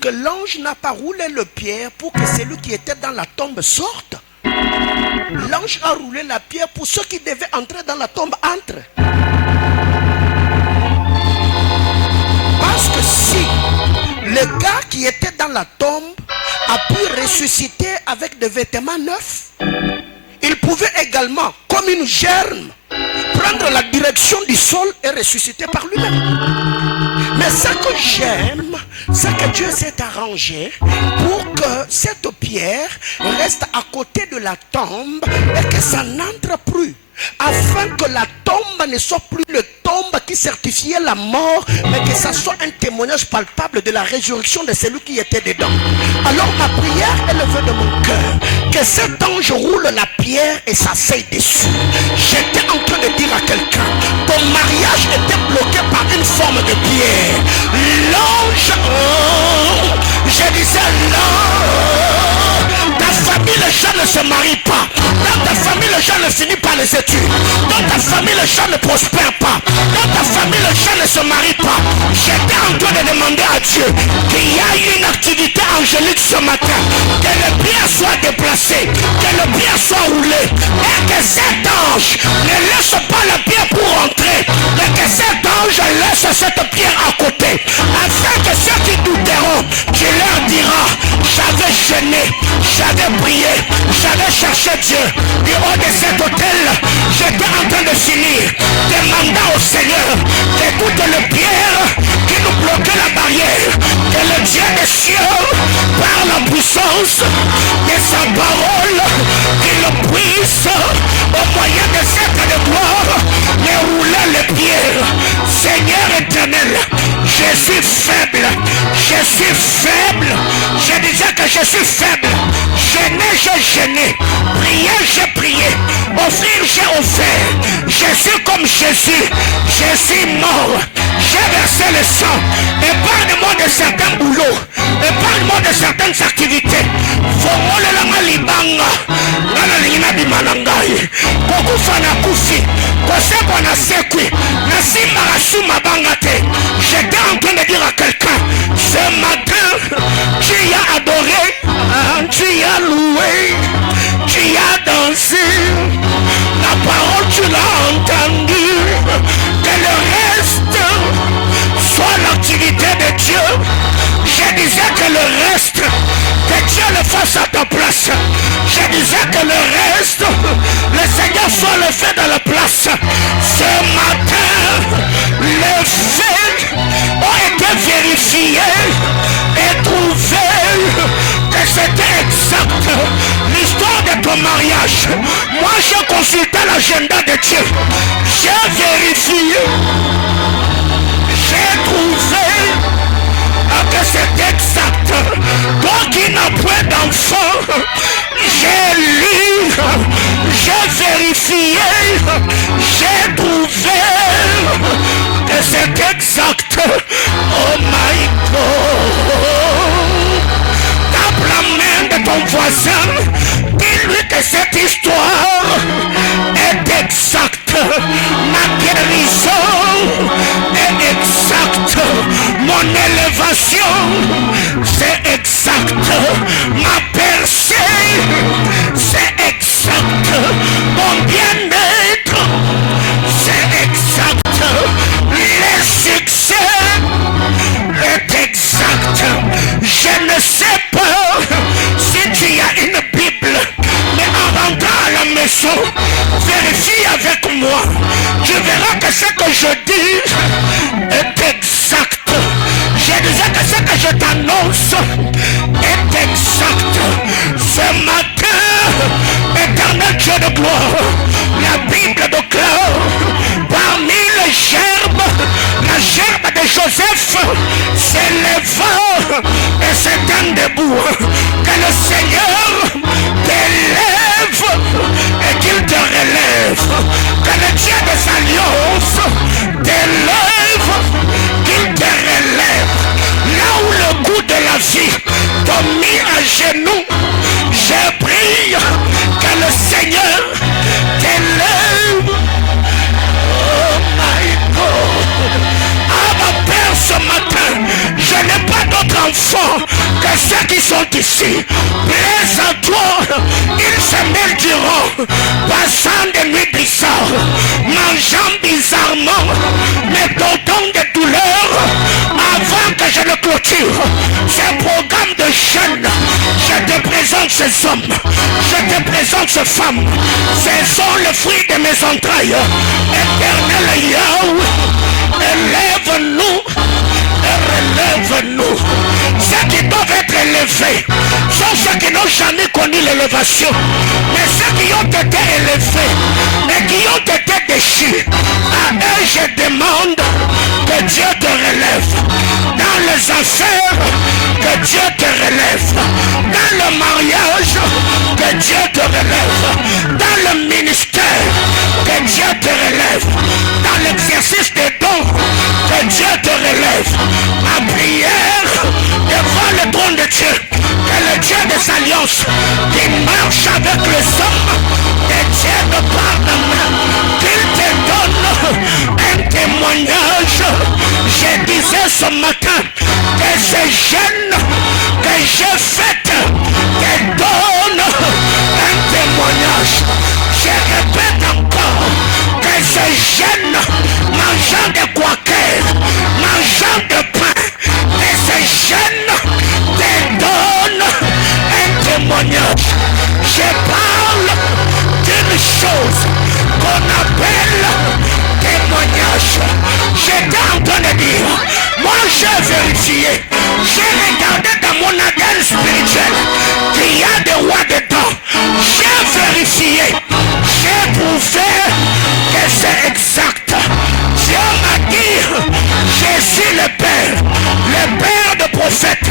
que l'ange n'a pas roulé la pierre pour que celui qui était dans la tombe sorte. L'ange a roulé la pierre pour ceux qui devaient entrer dans la tombe entrent. Parce que si le gars qui était dans la tombe a pu ressusciter avec des vêtements neufs, il pouvait également, comme une germe, prendre la direction du sol et ressusciter par lui-même. Mais ce que j'aime, c'est que Dieu s'est arrangé pour que cette pierre reste à côté de la tombe et que ça n'entre plus. Afin que la tombe ne soit plus le tombe qui certifiait la mort, mais que ça soit un témoignage palpable de la résurrection de celui qui était dedans. Alors ma prière est levée de mon cœur, que cet ange roule la pierre et s'asseye dessus. J'étais en train de dire à quelqu'un: ton mariage était bloqué par une forme de pierre. L'ange, je disais non. Ta famille, les gens ne se marient pas. Dans ta famille, les gens ne finissent pas les études. Dans ta famille, les gens ne prospèrent pas. Dans ta famille, les gens ne se marient pas. J'étais en train de demander à Dieu qu'il y ait une activité angélique ce matin. Que le pierre soit déplacé, que le pierre soit roulé. Et que cet ange ne laisse pas la pierre pour entrer. Mais que cet ange laisse cette pierre à côté. Afin que ceux qui douteront, tu leur diras: gêné, j'avais prié, j'avais cherché Dieu. Du haut de cet hôtel, j'étais en train de finir, demandant au Seigneur que toutes les pierres qui nous bloquaient la barrière, que le Dieu des cieux, par la puissance de sa parole, qu'il puisse, au moyen de cette de gloire, dérouler les pierres. Seigneur éternel, je suis faible, je suis faible. Je disais que je suis faible. Gêné, j'ai gêné. Prier, j'ai prié. Offrir, j'ai offert. Je suis comme Jésus. Je suis mort. J'ai versé le sang. Épargne-moi de certains boulots. Épargne-moi de certaines activités. Fomole la malibanga. Nana lina bimanangai. Koku fana kufi. Koseko na sekwi. Nasima rasuma bangate. J'étais en train de dire à quelqu'un, ce matin, tu as adoré, tu as loué, tu as dansé. La parole, tu l'as entendue. Que le reste soit l'activité de Dieu. Je disais que le reste, que Dieu le fasse à ta place. Je disais que le reste, le Seigneur soit le fait dans la place. Ce matin, les faits ont été vérifiés et trouvés que c'était exact. L'histoire de ton mariage, moi j'ai consulté l'agenda de Dieu. J'ai vérifié. J'ai trouvé que c'est exact. Toi qui n'as point d'enfant, j'ai lu, j'ai vérifié, j'ai trouvé que c'est exact. Oh my God. Tape la main de ton voisin, dis-lui que cette histoire est exacte. Ma guérison est exacte. Mon élévation, c'est exact. Ma percée, c'est exact. Mon bien-être, c'est exact. Le succès est exact. Je ne sais pas si tu as une Bible, mais en rentrant à la maison, vérifie avec moi. Tu verras que ce que je dis est exact. Je disais que ce que je t'annonce est exact. Ce matin, éternel Dieu de gloire, la Bible déclare, parmi les gerbes, la gerbe de Joseph s'éleva et s'étend debout. Que le Seigneur t'élève et qu'il te relève. Que le Dieu des alliances t'élève, qu'il te relève. Là où le goût de la vie t'a mis à genoux, je prie que le Seigneur t'élève. Oh my God. Ah ma Père, ce matin, je n'ai pas d'autres enfants que ceux qui sont ici. Plaise à toi, ils se mêleront, passant des nuits bizarres, mangeant bizarrement, mais d'autant de douleurs, avant que je ne clôture ce programme de jeûne. Je te présente ces hommes, je te présente ces femmes. Ce sont les fruits de mes entrailles. Éternel Yahweh, élève-nous et relève-nous. Ceux qui doivent être élevés sont ceux qui n'ont jamais connu l'élévation, mais ceux qui ont été élevés et qui ont été déchus, à eux je demande que Dieu te relève. Dans les affaires, que Dieu te relève. Dans le mariage, que Dieu te relève. Dans le ministère, que Dieu te relève. Dans l'exercice des dons, que Dieu te relève. Ma prière devant le trône de Dieu, que le Dieu des alliances qui marche avec les hommes, que Dieu te pardonne, qu'il te donne un témoignage. Je disais ce matin que ces jeunes que j'ai fait te donnent un témoignage. Je répète encore que ces jeunes mangeant de quakers, mangeant de pain, et ces jeunes te donnent un mariage. J'étais en train de dire, moi j'ai vérifié, j'ai regardé dans mon ADN spirituel qu'il y a des rois dedans. J'ai vérifié, j'ai trouvé que c'est exact. Dieu m'a dit, je suis le père de prophètes,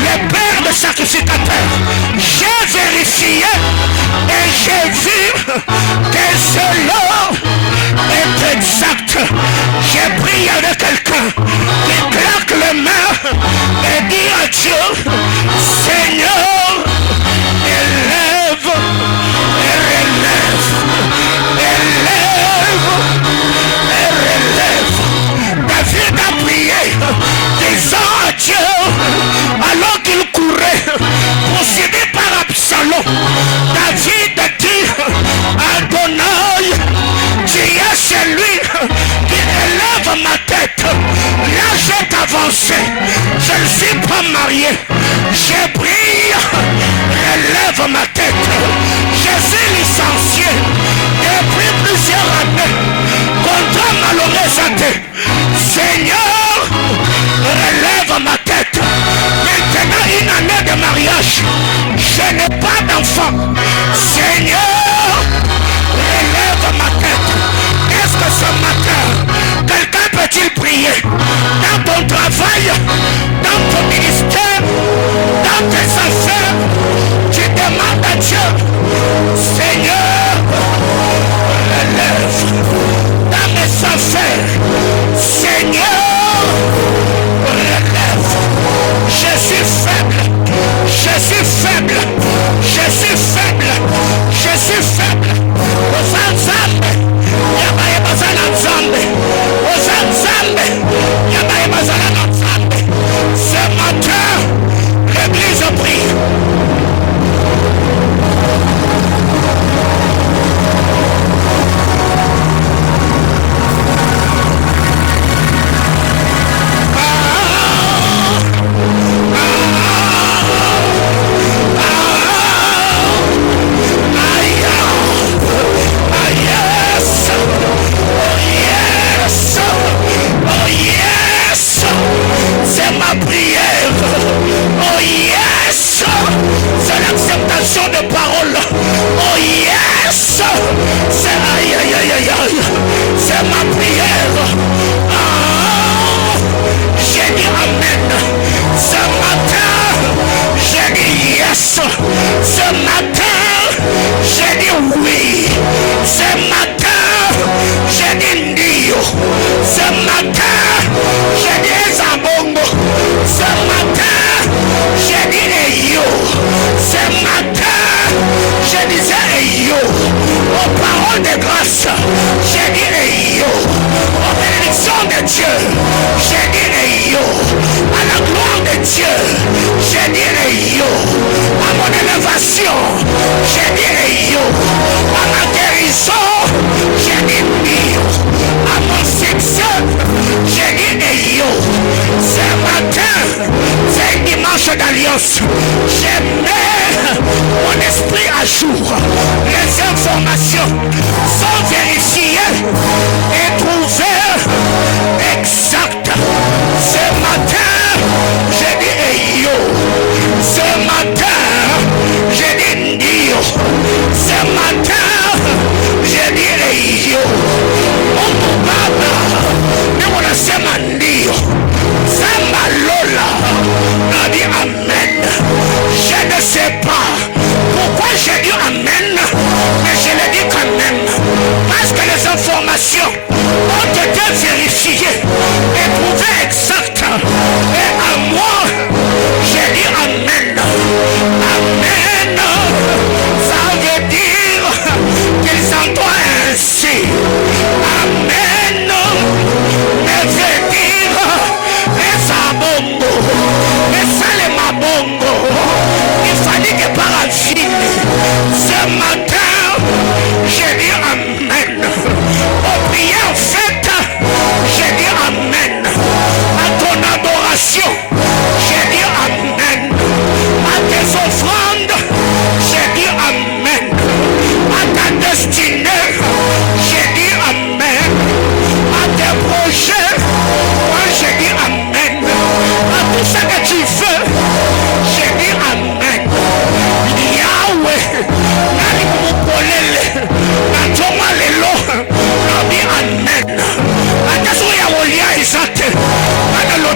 le père de sacrificateurs. J'ai vérifié et j'ai vu que cela est exact. J'ai prié avec quelqu'un qui claque les mains et dit à Dieu, Seigneur, élève et relève, élève et relève. David a prié, disant à Dieu, alors qu'il courait, possédé par Absalom, David dit, Adonai, tu es celui qui élève ma tête. Là j'ai avancé, je ne suis pas marié, j'ai prié, relève ma tête. Je suis licencié depuis plusieurs années, contrat malhonnête. Seigneur, relève ma tête. Maintenant une année de mariage, je n'ai pas d'enfant. Seigneur, relève ma tête. Est-ce que ce matin, quelqu'un peut-il prier dans ton travail, dans ton ministère, dans tes affaires? Tu demandes à Dieu, Seigneur, relève dans mes affaires. Seigneur, relève. Je suis faible, je suis faible, je suis faible, je suis faible. Ce matin, l'église prie. De parole. Oh yes, c'est aïe aïe aïe aïe aïe, c'est ma prière. J'ai dit amen. Ce matin, j'ai dit yes. Ce matin, j'ai dit oui. Ce matin, j'ai dit ndio. Ce matin, j'ai dit zabongo. Ce matin, j'ai dit yo. Ce matin, je disais yo, aux paroles de grâce, j'ai dit yo, aux bénédictions de Dieu, j'ai dit yo, à la gloire de Dieu, j'ai dit yo, à mon élévation, j'ai dit yo, à ma guérison, j'ai dit yo, à mon succès, j'ai dit yo. Ce matin, c'est un dimanche d'alliance, je mets mon esprit à jour. Les informations sont vérifiées et trouvées exactes. Ce matin, j'ai dit yo. Ce matin, j'ai dit ndio. Ce matin, j'ai dit yo. Mon baba, nous on a sema ndio. Sema lola, a dit amen. Je ne sais pas pourquoi j'ai dit amen, mais je le dis quand même, parce que les informations ont été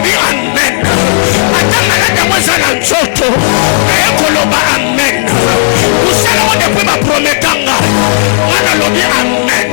nalobi amen. Atamala mwaza na nzoto ekoloba amen. Usala wode kwe ba prometanga nalobi amen.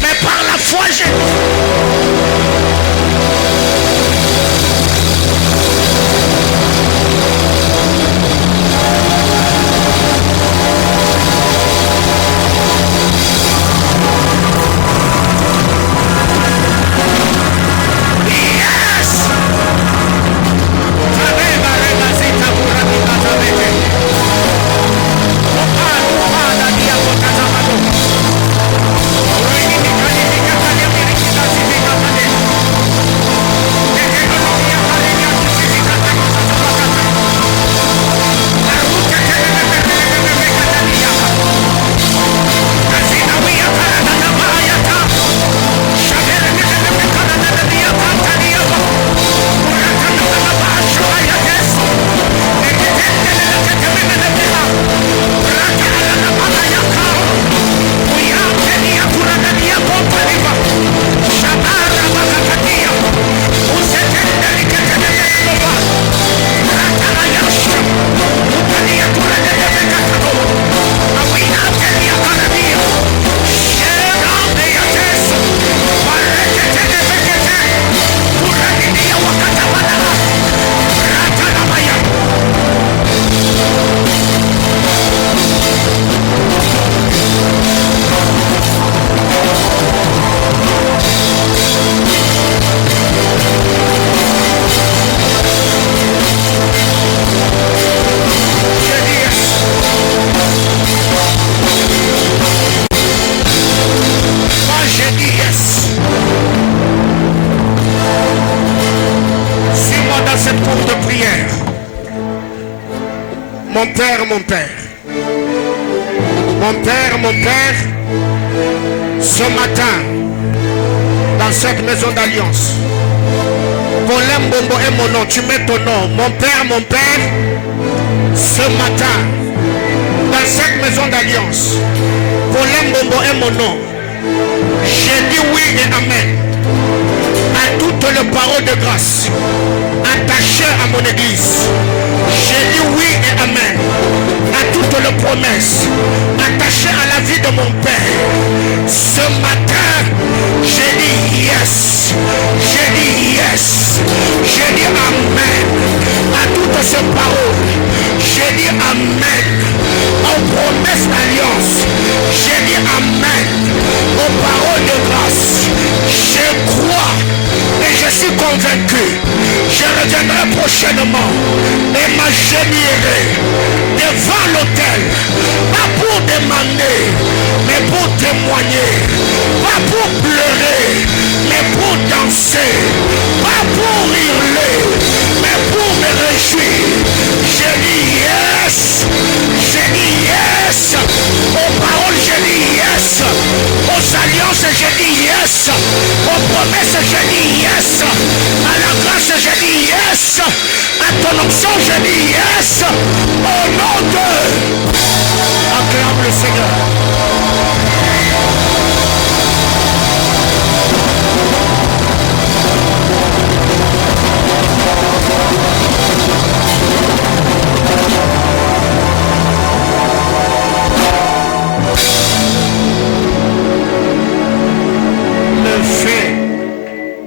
Mais par la foi, j'ai mon Père, ce matin, dans cette maison d'alliance, Polem Bombo est mon nom, tu mets ton nom. Mon Père, ce matin, dans cette maison d'alliance, Polem Bombo est mon nom. J'ai dit oui et amen à toutes les paroles de grâce attachées à mon église. J'ai dit oui et amen à toutes les promesses attachées à la vie de mon Père. Ce matin, j'ai dit yes. J'ai dit yes. J'ai dit amen à toutes ces paroles. J'ai dit amen aux promesses d'alliance. J'ai dit amen aux paroles de grâce. Je crois et je suis convaincu. Je reviendrai prochainement et m'agenouillerai devant l'autel, pas pour demander, mais pour témoigner, pas pour pleurer, mais pour danser, pas pour hurler, mais pour me réjouir. Je dis yes, je dis yes, aux paroles je dis yes, aux alliances je dis yes, aux promesses je dis yes, à la grâce je dis yes, à ton onction je dis yes, au nom de... Acclame le Seigneur. Le fait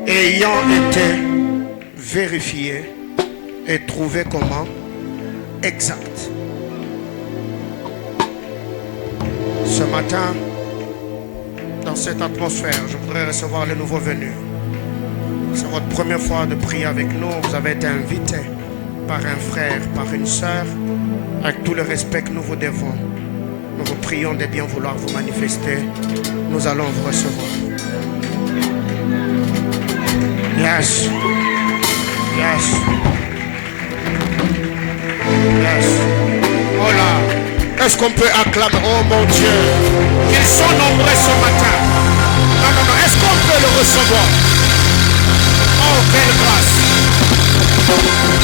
ayant été vérifié et trouvé comment exact. Ce matin, dans cette atmosphère, je voudrais recevoir les nouveaux venus. C'est votre première fois de prier avec nous. Vous avez été invité par un frère, par une sœur. Avec tout le respect que nous vous devons, nous vous prions de bien vouloir vous manifester. Nous allons vous recevoir. Yes. Yes. Yes. Oh là. Est-ce qu'on peut acclamer? Oh mon Dieu. Ils sont nombreux ce matin. Non, non, non. Est-ce qu'on peut le recevoir? Oh, quelle grâce.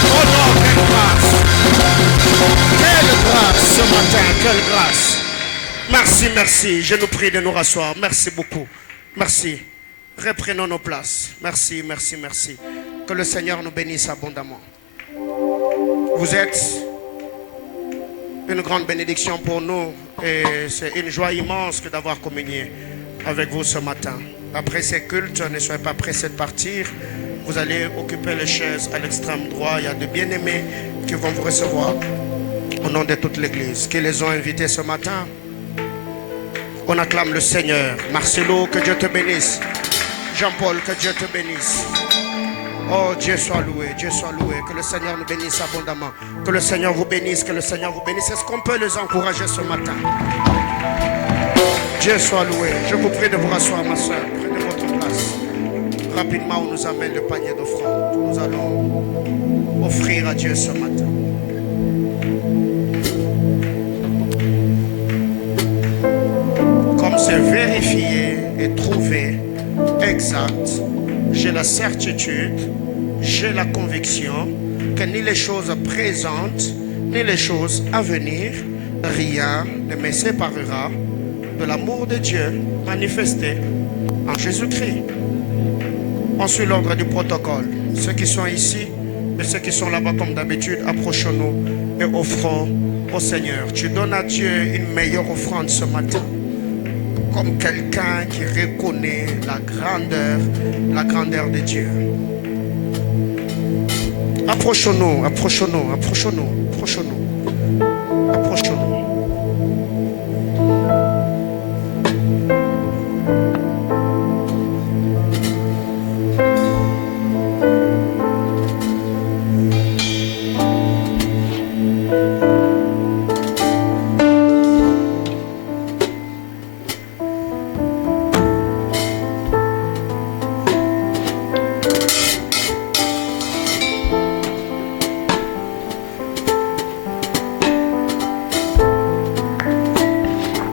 Oh non, quelle grâce. Quelle grâce ce matin. Quelle grâce. Merci, merci. Je nous prie de nous rasseoir. Merci beaucoup. Merci. Reprenons nos places. Merci, merci, merci. Que le Seigneur nous bénisse abondamment. Vous êtes une grande bénédiction pour nous et c'est une joie immense que d'avoir communié avec vous ce matin. Après ces cultes, ne soyez pas pressés de partir. Vous allez occuper les chaises à l'extrême droit. Il y a de bien-aimés qui vont vous recevoir au nom de toute l'église qui les ont invités ce matin. On acclame le Seigneur. Marcelo, que Dieu te bénisse. Jean-Paul, que Dieu te bénisse. Oh, Dieu soit loué, Dieu soit loué. Que le Seigneur nous bénisse abondamment. Que le Seigneur vous bénisse, que le Seigneur vous bénisse. Est-ce qu'on peut les encourager ce matin? Dieu soit loué. Je vous prie de vous rasseoir, ma soeur. Prenez votre place. Rapidement, on nous amène le panier d'offrande. Nous allons offrir à Dieu ce matin. Comme c'est vérifié et trouvé exact, j'ai la certitude, j'ai la conviction que ni les choses présentes, ni les choses à venir, rien ne me séparera de l'amour de Dieu manifesté en Jésus-Christ. On suit l'ordre du protocole. Ceux qui sont ici et ceux qui sont là-bas comme d'habitude, approchons-nous et offrons au Seigneur. Tu donnes à Dieu une meilleure offrande ce matin. Comme quelqu'un qui reconnaît la grandeur de Dieu. Approchons-nous, approchons-nous, approchons-nous, approchons-nous, approchons-nous.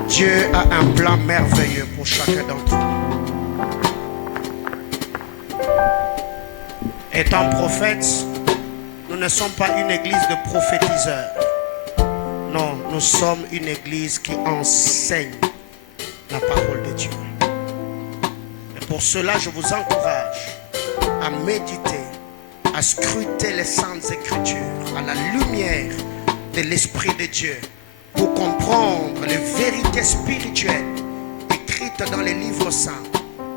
Dieu a un plan merveilleux pour chacun d'entre nous. Étant prophètes, nous ne sommes pas une église de prophétiseurs. Non, nous sommes une église qui enseigne la parole de Dieu. Et pour cela, je vous encourage à méditer, à scruter les saintes écritures à la lumière de l'Esprit de Dieu, pour comprendre les vérités spirituelles écrites dans les livres saints.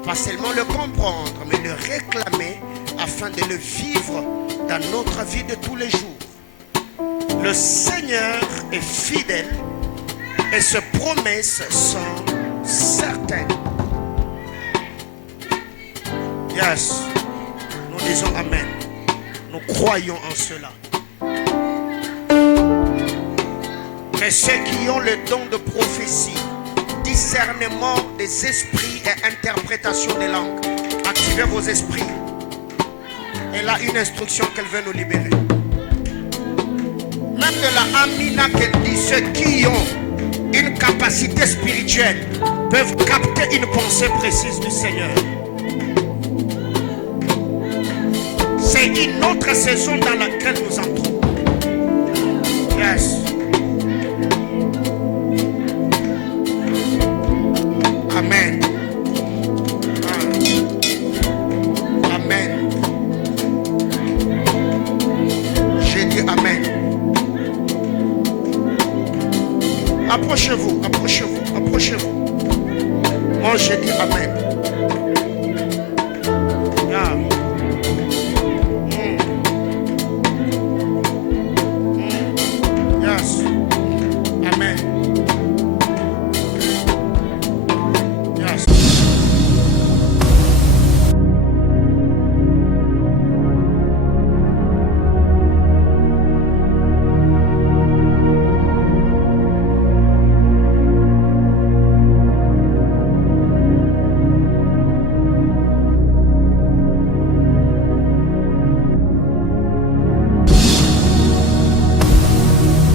Pas seulement le comprendre, mais le réclamer afin de le vivre dans notre vie de tous les jours. Le Seigneur est fidèle et ses promesses sont certaines. Yes, nous disons Amen. Nous croyons en cela. Mais ceux qui ont le don de prophétie, disent discernement des esprits et interprétation des langues. Activez vos esprits. Elle a une instruction qu'elle veut nous libérer. Même de la Amina qu'elle dit, ceux qui ont une capacité spirituelle peuvent capter une pensée précise du Seigneur. C'est une autre saison dans laquelle nous entrons. Yes. Amen. Amen. J'ai dit Amen. Approchez-vous, approchez-vous, approchez-vous. Moi j'ai dit Amen. Yeah.